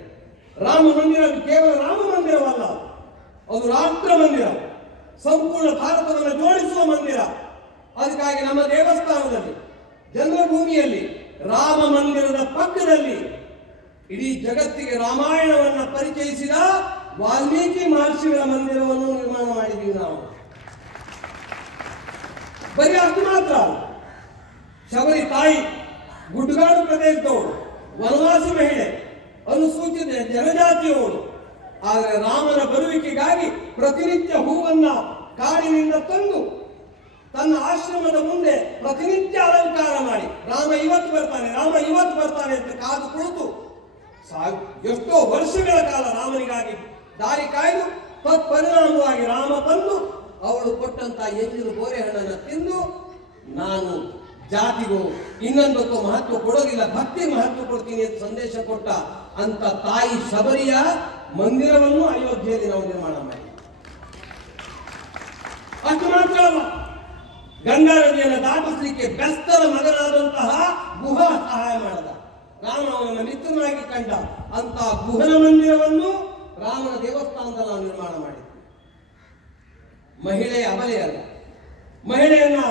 ರಾಮ ಮಂದಿರ ಕೇವಲ ರಾಮ ಮಂದಿರವಲ್ಲ, ಅದು ರಾಷ್ಟ್ರ ಮಂದಿರ, ಸಂಪೂರ್ಣ ಭಾರತವನ್ನು ಜೋಡಿಸುವ ಮಂದಿರ. ಅದಕ್ಕಾಗಿ ನಮ್ಮ ದೇವಸ್ಥಾನದಲ್ಲಿ, ಜನ್ಮಭೂಮಿಯಲ್ಲಿ ರಾಮ ಮಂದಿರದ ಪಕ್ಕದಲ್ಲಿ ಇಡೀ ಜಗತ್ತಿಗೆ ರಾಮಾಯಣವನ್ನು ಪರಿಚಯಿಸಿದ ವಾಲ್ಮೀಕಿ ಮಹರ್ಷಿಗಳ ಮಂದಿರವನ್ನು ನಿರ್ಮಾಣ ಮಾಡಿದ್ದೀವಿ ನಾವು. ಬರೀ ಅದು ಮಾತ್ರ ಅಲ್ಲ, ಶಬರಿ ತಾಯಿ ಗುಡ್ಡಗಾಡು ಪ್ರದೇಶದವಳು, ವನವಾಸಿ ಮಹಿಳೆ, ಅನುಸೂಚಿತ ಜನಜಾತಿಯವಳು. ಆದರೆ ರಾಮನ ಬರುವಿಕೆಗಾಗಿ ಪ್ರತಿನಿತ್ಯ ಹೂವನ್ನ ಕಾಡಿನಿಂದ ತಂದು ತನ್ನ ಆಶ್ರಮದ ಮುಂದೆ ಪ್ರತಿನಿತ್ಯ ಅಲಂಕಾರ ಮಾಡಿ ರಾಮ ಇವತ್ತು ಬರ್ತಾನೆ ಅಂತ ಕಾದು ಕುಳಿತು ಎಷ್ಟೋ ವರ್ಷಗಳ ಕಾಲ ರಾಮನಿಗಾಗಿ ದಾರಿ ಕಾಯ್ದು ತತ್ಪರಿಣಾಮವಾಗಿ ರಾಮ ಬಂದು ಅವಳು ಕೊಟ್ಟಂತ ಎಂಜಿನ ಬೋರೆ ಹಣ್ಣನ್ನು ತಿಂದು ನಾನು ಜಾತಿಗೂ ಇನ್ನೊಂದಕ್ಕೂ ಮಹತ್ವ ಕೊಡೋದಿಲ್ಲ, ಭಕ್ತಿ ಮಹತ್ವ ಕೊಡ್ತೀನಿ ಅಂತ ಸಂದೇಶ ಕೊಟ್ಟ ಅಂತ ತಾಯಿ ಶಬರಿಯ ಮಂದಿರವನ್ನು ಅಯೋಧ್ಯೆಯಲ್ಲಿ ನಾವು ನಿರ್ಮಾಣ ಮಾಡಿ. ಅಷ್ಟು ಮಾತ್ರ ಅಲ್ಲ, ಗಂಗಾ ನದಿಯನ್ನು ದಾಟಿಸಲಿಕ್ಕೆ ಬೆಸ್ತರ ಮಗನಾದಂತಹ ಗುಹ ಸಹಾಯ ಮಾಡಿದ. ರಾಮ ಅವನನ್ನು ಮಿತ್ರನಾಗಿ ಕಂಡ ಅಂತ ಗುಹನ ಮಂದಿರವನ್ನು ರಾಮನ ದೇವಸ್ಥಾನದಲ್ಲಿ ನಾವು ನಿರ್ಮಾಣ ಮಾಡಿದ್ವಿ. ಮಹಿಳೆಯ ಅಬಲೆಯಲ್ಲ, ಮಹಿಳೆಯನ್ನ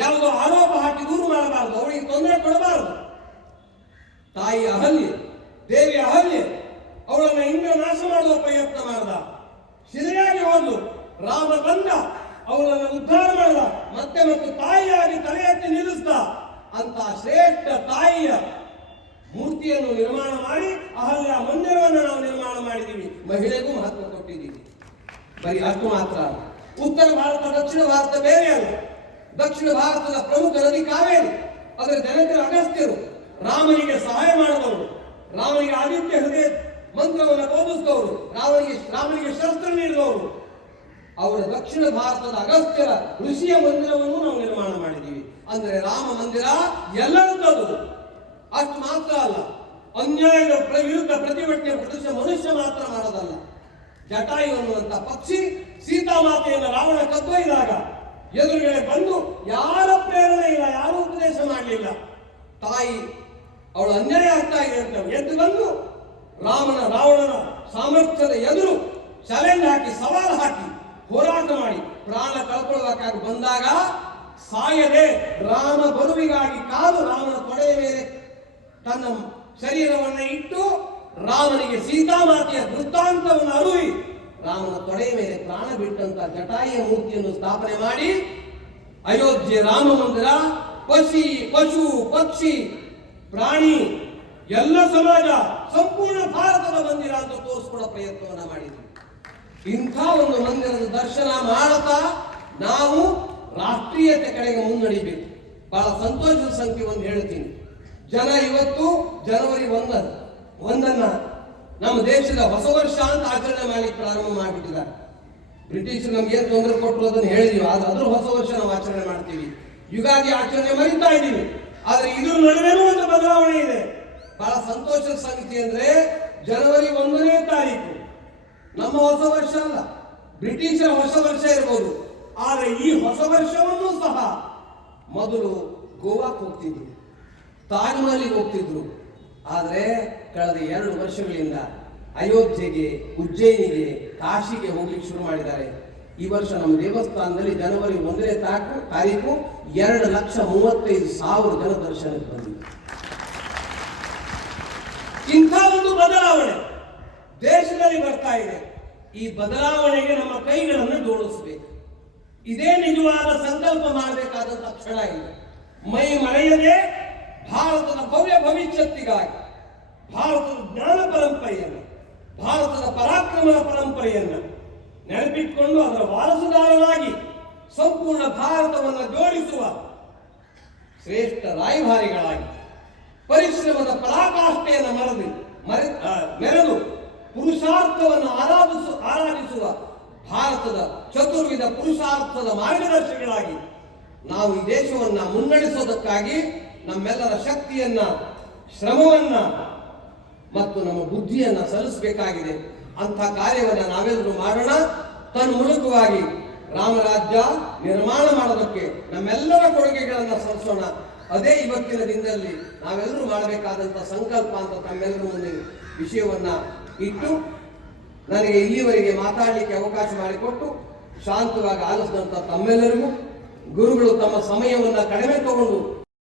ಯಾವುದೋ ಆರೋಪ ಹಾಕಿ ದೂರು ಮಾಡಬಾರದು, ಅವಳಿಗೆ ತೊಂದರೆ ಕೊಡಬಾರದು. ತಾಯಿ ಅಹಲ್ಯೆ, ದೇವಿ ಅಹಲ್ಯೆ, ಅವಳನ್ನು ಇಂದ್ರ ನಾಶ ಮಾಡುವ ಪ್ರಯತ್ನ ಮಾಡಿದ, ಶಿಲೆಯಾಗಿ ಹೋದ್ಲು. ರಾಮ ಬಂದ, ಅವಳನ್ನು ಉದ್ಧಾರ ಮಾಡಿದ, ಮತ್ತೆ ತಾಯಿಯಾಗಿ ತಲೆ ಎತ್ತಿ ನಿಲ್ಲಿಸಿದ ಅಂತ ಶ್ರೇಷ್ಠ ತಾಯಿಯ ಮೂರ್ತಿಯನ್ನು ನಿರ್ಮಾಣ ಮಾಡಿ ಅಹಲ್ಯ ಮಂದಿರವನ್ನು ನಾವು ನಿರ್ಮಾಣ ಮಾಡಿದ್ದೀವಿ. ಮಹಿಳೆಗೂ ಮಹತ್ವ ಕೊಟ್ಟಿದ್ದೀವಿ. ಬರೀ ಅಷ್ಟು ಮಾತ್ರ, ಉತ್ತರ ಭಾರತ ದಕ್ಷಿಣ ಭಾರತ ಬೇರೆ ಅಲ್ಲ. ದಕ್ಷಿಣ ಭಾರತದ ಪ್ರಮುಖ ನದಿ ಕಾವೇರಿ, ಅದರ ಜನಕರು ಅಗಸ್ತ್ಯರು, ರಾಮನಿಗೆ ಸಹಾಯ ಮಾಡಿದವರು, ರಾಮನಿಗೆ ಆದಿತ್ಯ ಹೃದಯ ಮಂತ್ರವನ್ನು ಬೋಧಿಸಿದವರು, ರಾಮನಿಗೆ ಶಸ್ತ್ರ ನೀಡಿದವರು. ಅವರ ದಕ್ಷಿಣ ಭಾರತದ ಅಗಸ್ತ್ಯರ ಋಷಿಯ ಮಂದಿರವನ್ನು ನಾವು ನಿರ್ಮಾಣ ಮಾಡಿದ್ದೀವಿ. ಅಂದ್ರೆ ರಾಮ ಮಂದಿರ ಎಲ್ಲರದ್ದು. ಅಷ್ಟು ಮಾತ್ರ ಅಲ್ಲ, ಅನ್ಯಾಯದ ವಿರುದ್ಧ ಪ್ರತಿಭಟನೆ ಪ್ರದರ್ಶ ಮನುಷ್ಯ ಮಾತ್ರ ಮಾಡೋದಲ್ಲ. ಜಟಾಯು ಅನ್ನುವಂತ ಪಕ್ಷಿ ಸೀತಾಮಾತೆಯನ್ನು ರಾವಣ ಕದ್ದೊಯ್ದಾಗ ಎದುರುಗಡೆ ಬಂದು ಯಾರ ಪ್ರೇರಣೆ ಇಲ್ಲ, ಯಾರೂ ಉಪದೇಶ ಮಾಡಲಿಲ್ಲ. ತಾಯಿ ಅವಳು ಅನ್ಯಾಯ ಆಗ್ತಾ ಇದೆ ಅಂತ ಎದ್ದು ಬಂದು ರಾವಣನ ಸಾಮರ್ಥ್ಯದ ಎದುರು ಚಾಲೆಂಜ್ ಹಾಕಿ, ಸವಾಲು ಹಾಕಿ, ಹೋರಾಟ ಮಾಡಿ ಪ್ರಾಣ ಕಳ್ಕೊಳ್ಳಬೇಕಾಗಿ ಬಂದಾಗ ಸಾಯದೆ ರಾಮ ಬರುವಿಗಾಗಿ ಕಾದು ರಾಮನ ತೊಡೆಯ ಮೇಲೆ ತನ್ನ ಶರೀರವನ್ನು ಇಟ್ಟು ರಾಮನಿಗೆ ಸೀತಾಮಾತೆಯ ವೃತ್ತಾಂತವನ್ನು ಅರುವಿ ರಾಮನ ತೊಡೆಯ ಮೇಲೆ ಪ್ರಾಣ ಬಿಟ್ಟಂತ ಜಟಾಯಿಯ ಮೂರ್ತಿಯನ್ನು ಸ್ಥಾಪನೆ ಮಾಡಿ ಅಯೋಧ್ಯೆ ರಾಮ ಮಂದಿರ ಪಶು ಪಕ್ಷಿ ಪ್ರಾಣಿ ಎಲ್ಲ ಸಮಾಜ ಸಂಪೂರ್ಣ ಭಾರತದ ಮಂದಿರ ಅಂತ ತೋರಿಸ್ಕೊಡೋ ಪ್ರಯತ್ನವನ್ನ ಮಾಡಿದ್ವಿ. ಇಂಥ ಒಂದು ಮಂದಿರದ ದರ್ಶನ ಮಾಡುತ್ತಾ ನಾವು ರಾಷ್ಟ್ರೀಯತೆ ಕಡೆಗೆ ಮುನ್ನಡಿಬೇಕು. ಬಹಳ ಸಂತೋಷದ ಸಂಖ್ಯೆ ಒಂದು ಹೇಳ್ತೀನಿ. ಜನ ಇವತ್ತು ಜನವರಿ 1 ನಮ್ಮ ದೇಶದ ಹೊಸ ವರ್ಷ ಅಂತ ಆಚರಣೆ ಮಾಡಲಿಕ್ಕೆ ಪ್ರಾರಂಭ ಮಾಡಿಬಿಟ್ಟಿದ್ದಾರೆ. ಬ್ರಿಟಿಷರು ನಮ್ಗೆ ಏನು ತೊಂದರೆ ಕೊಟ್ಟರು ಅದನ್ನು ಹೇಳಿದೀವಿ, ಆದ್ರೆ ಅದ್ರ ಹೊಸ ವರ್ಷ ನಾವು ಆಚರಣೆ ಮಾಡ್ತೀವಿ. ಯುಗಾದಿ ಆಚರಣೆ ಮರಿತಾ ಇದ್ದೀವಿ. ಆದ್ರೆ ಇದ್ರ ನಡುವೆನೂ ಒಂದು ಬದಲಾವಣೆ ಇದೆ. ಬಹಳ ಸಂತೋಷದ ಸಂಗತಿ ಅಂದ್ರೆ ಜನವರಿ 1ನೇ ತಾರೀಕು ನಮ್ಮ ಹೊಸ ವರ್ಷ ಅಲ್ಲ, ಬ್ರಿಟಿಷರ ಹೊಸ ವರ್ಷ ಇರಬಹುದು. ಆದ್ರೆ ಈ ಹೊಸ ವರ್ಷವನ್ನು ಸಹ ಮೊದಲು ಗೋವಾಕ್ಕೆ ಹೋಗ್ತಿದ್ರು, ತಾಜ್ ಮಹಲಿಗೆ ಹೋಗ್ತಿದ್ರು. ಆದ್ರೆ ಕಳೆದ 2 ವರ್ಷಗಳಿಂದ ಅಯೋಧ್ಯೆಗೆ, ಉಜ್ಜಯಿನಿಗೆ, ಕಾಶಿಗೆ ಹೋಗ್ಲಿಕ್ಕೆ ಶುರು ಮಾಡಿದ್ದಾರೆ. ಈ ವರ್ಷ ನಮ್ಮ ದೇವಸ್ಥಾನದಲ್ಲಿ ಜನವರಿ 1ನೇ ತಾರೀಕು 2,35,000 ಜನ ದರ್ಶನಕ್ಕೆ ಬಂದಿದ್ದಾರೆ. ಇಂಥ ಒಂದು ಬದಲಾವಣೆ ದೇಶದಲ್ಲಿ ಬರ್ತಾ ಇದೆ. ಈ ಬದಲಾವಣೆಗೆ ನಮ್ಮ ಕೈಗಳನ್ನು ಜೋಡಿಸಬೇಕು. ಇದೇ ನಿಜವಾದ ಸಂಕಲ್ಪ ಮಾಡಬೇಕಾದಂತ ಕ್ಷಣ ಇದೆ. ಮೈ ಮರೆಯದೆ ಭಾರತದ ಭವ್ಯ ಭವಿಷ್ಯತ್ತಿಗಾಗಿ, ಭಾರತದ ಜ್ಞಾನ ಪರಂಪರೆಯನ್ನು, ಭಾರತದ ಪರಾಕ್ರಮದ ಪರಂಪರೆಯನ್ನು ನೆನಪಿಟ್ಕೊಂಡು ಅದರ ವಾರಸುದಾರರಾಗಿ ಸಂಪೂರ್ಣ ಭಾರತವನ್ನು ಜೋಡಿಸುವ ಶ್ರೇಷ್ಠ ರಾಯಭಾರಿಗಳಾಗಿ ಪರಿಶ್ರಮದ ಪರಾಕಾಷ್ಠೆಯನ್ನು ಮೆರೆದು ಪುರುಷಾರ್ಥವನ್ನು ಆರಾಧಿಸುವ ಭಾರತದ ಚತುರ್ವಿಧ ಪುರುಷಾರ್ಥದ ಮಾರ್ಗದರ್ಶಿಗಳಾಗಿ ನಾವು ಈ ದೇಶವನ್ನ ಮುನ್ನಡೆಸೋದಕ್ಕಾಗಿ ನಮ್ಮೆಲ್ಲರ ಶಕ್ತಿಯನ್ನ, ಶ್ರಮವನ್ನ ಮತ್ತು ನಮ್ಮ ಬುದ್ಧಿಯನ್ನ ಸಲ್ಲಿಸಬೇಕಾಗಿದೆ. ಅಂಥ ಕಾರ್ಯವನ್ನು ನಾವೆಲ್ಲರೂ ಮಾಡೋಣ. ತನ್ಮೂಲಕವಾಗಿ ರಾಮರಾಜ್ಯ ನಿರ್ಮಾಣ ಮಾಡೋದಕ್ಕೆ ನಮ್ಮೆಲ್ಲರ ಕೊಡುಗೆಗಳನ್ನು ಸಲ್ಲಿಸೋಣ. ಅದೇ ಇವತ್ತಿನ ದಿನದಲ್ಲಿ ನಾವೆಲ್ಲರೂ ಮಾಡಬೇಕಾದಂಥ ಸಂಕಲ್ಪ ಅಂತ ತಮ್ಮೆಲ್ಲರ ಮುಂದೆ ವಿಷಯವನ್ನ ಇಟ್ಟು ನನಗೆ ಇಲ್ಲಿವರೆಗೆ ಮಾತಾಡಲಿಕ್ಕೆ ಅವಕಾಶ ಮಾಡಿಕೊಟ್ಟು ಶಾಂತವಾಗಿ ಆಲಿಸಿದಂಥ ತಮ್ಮೆಲ್ಲರಿಗೂ ಗುರುಗಳು ತಮ್ಮ ಸಮಯವನ್ನು ಕಡಿಮೆ ತಗೊಂಡು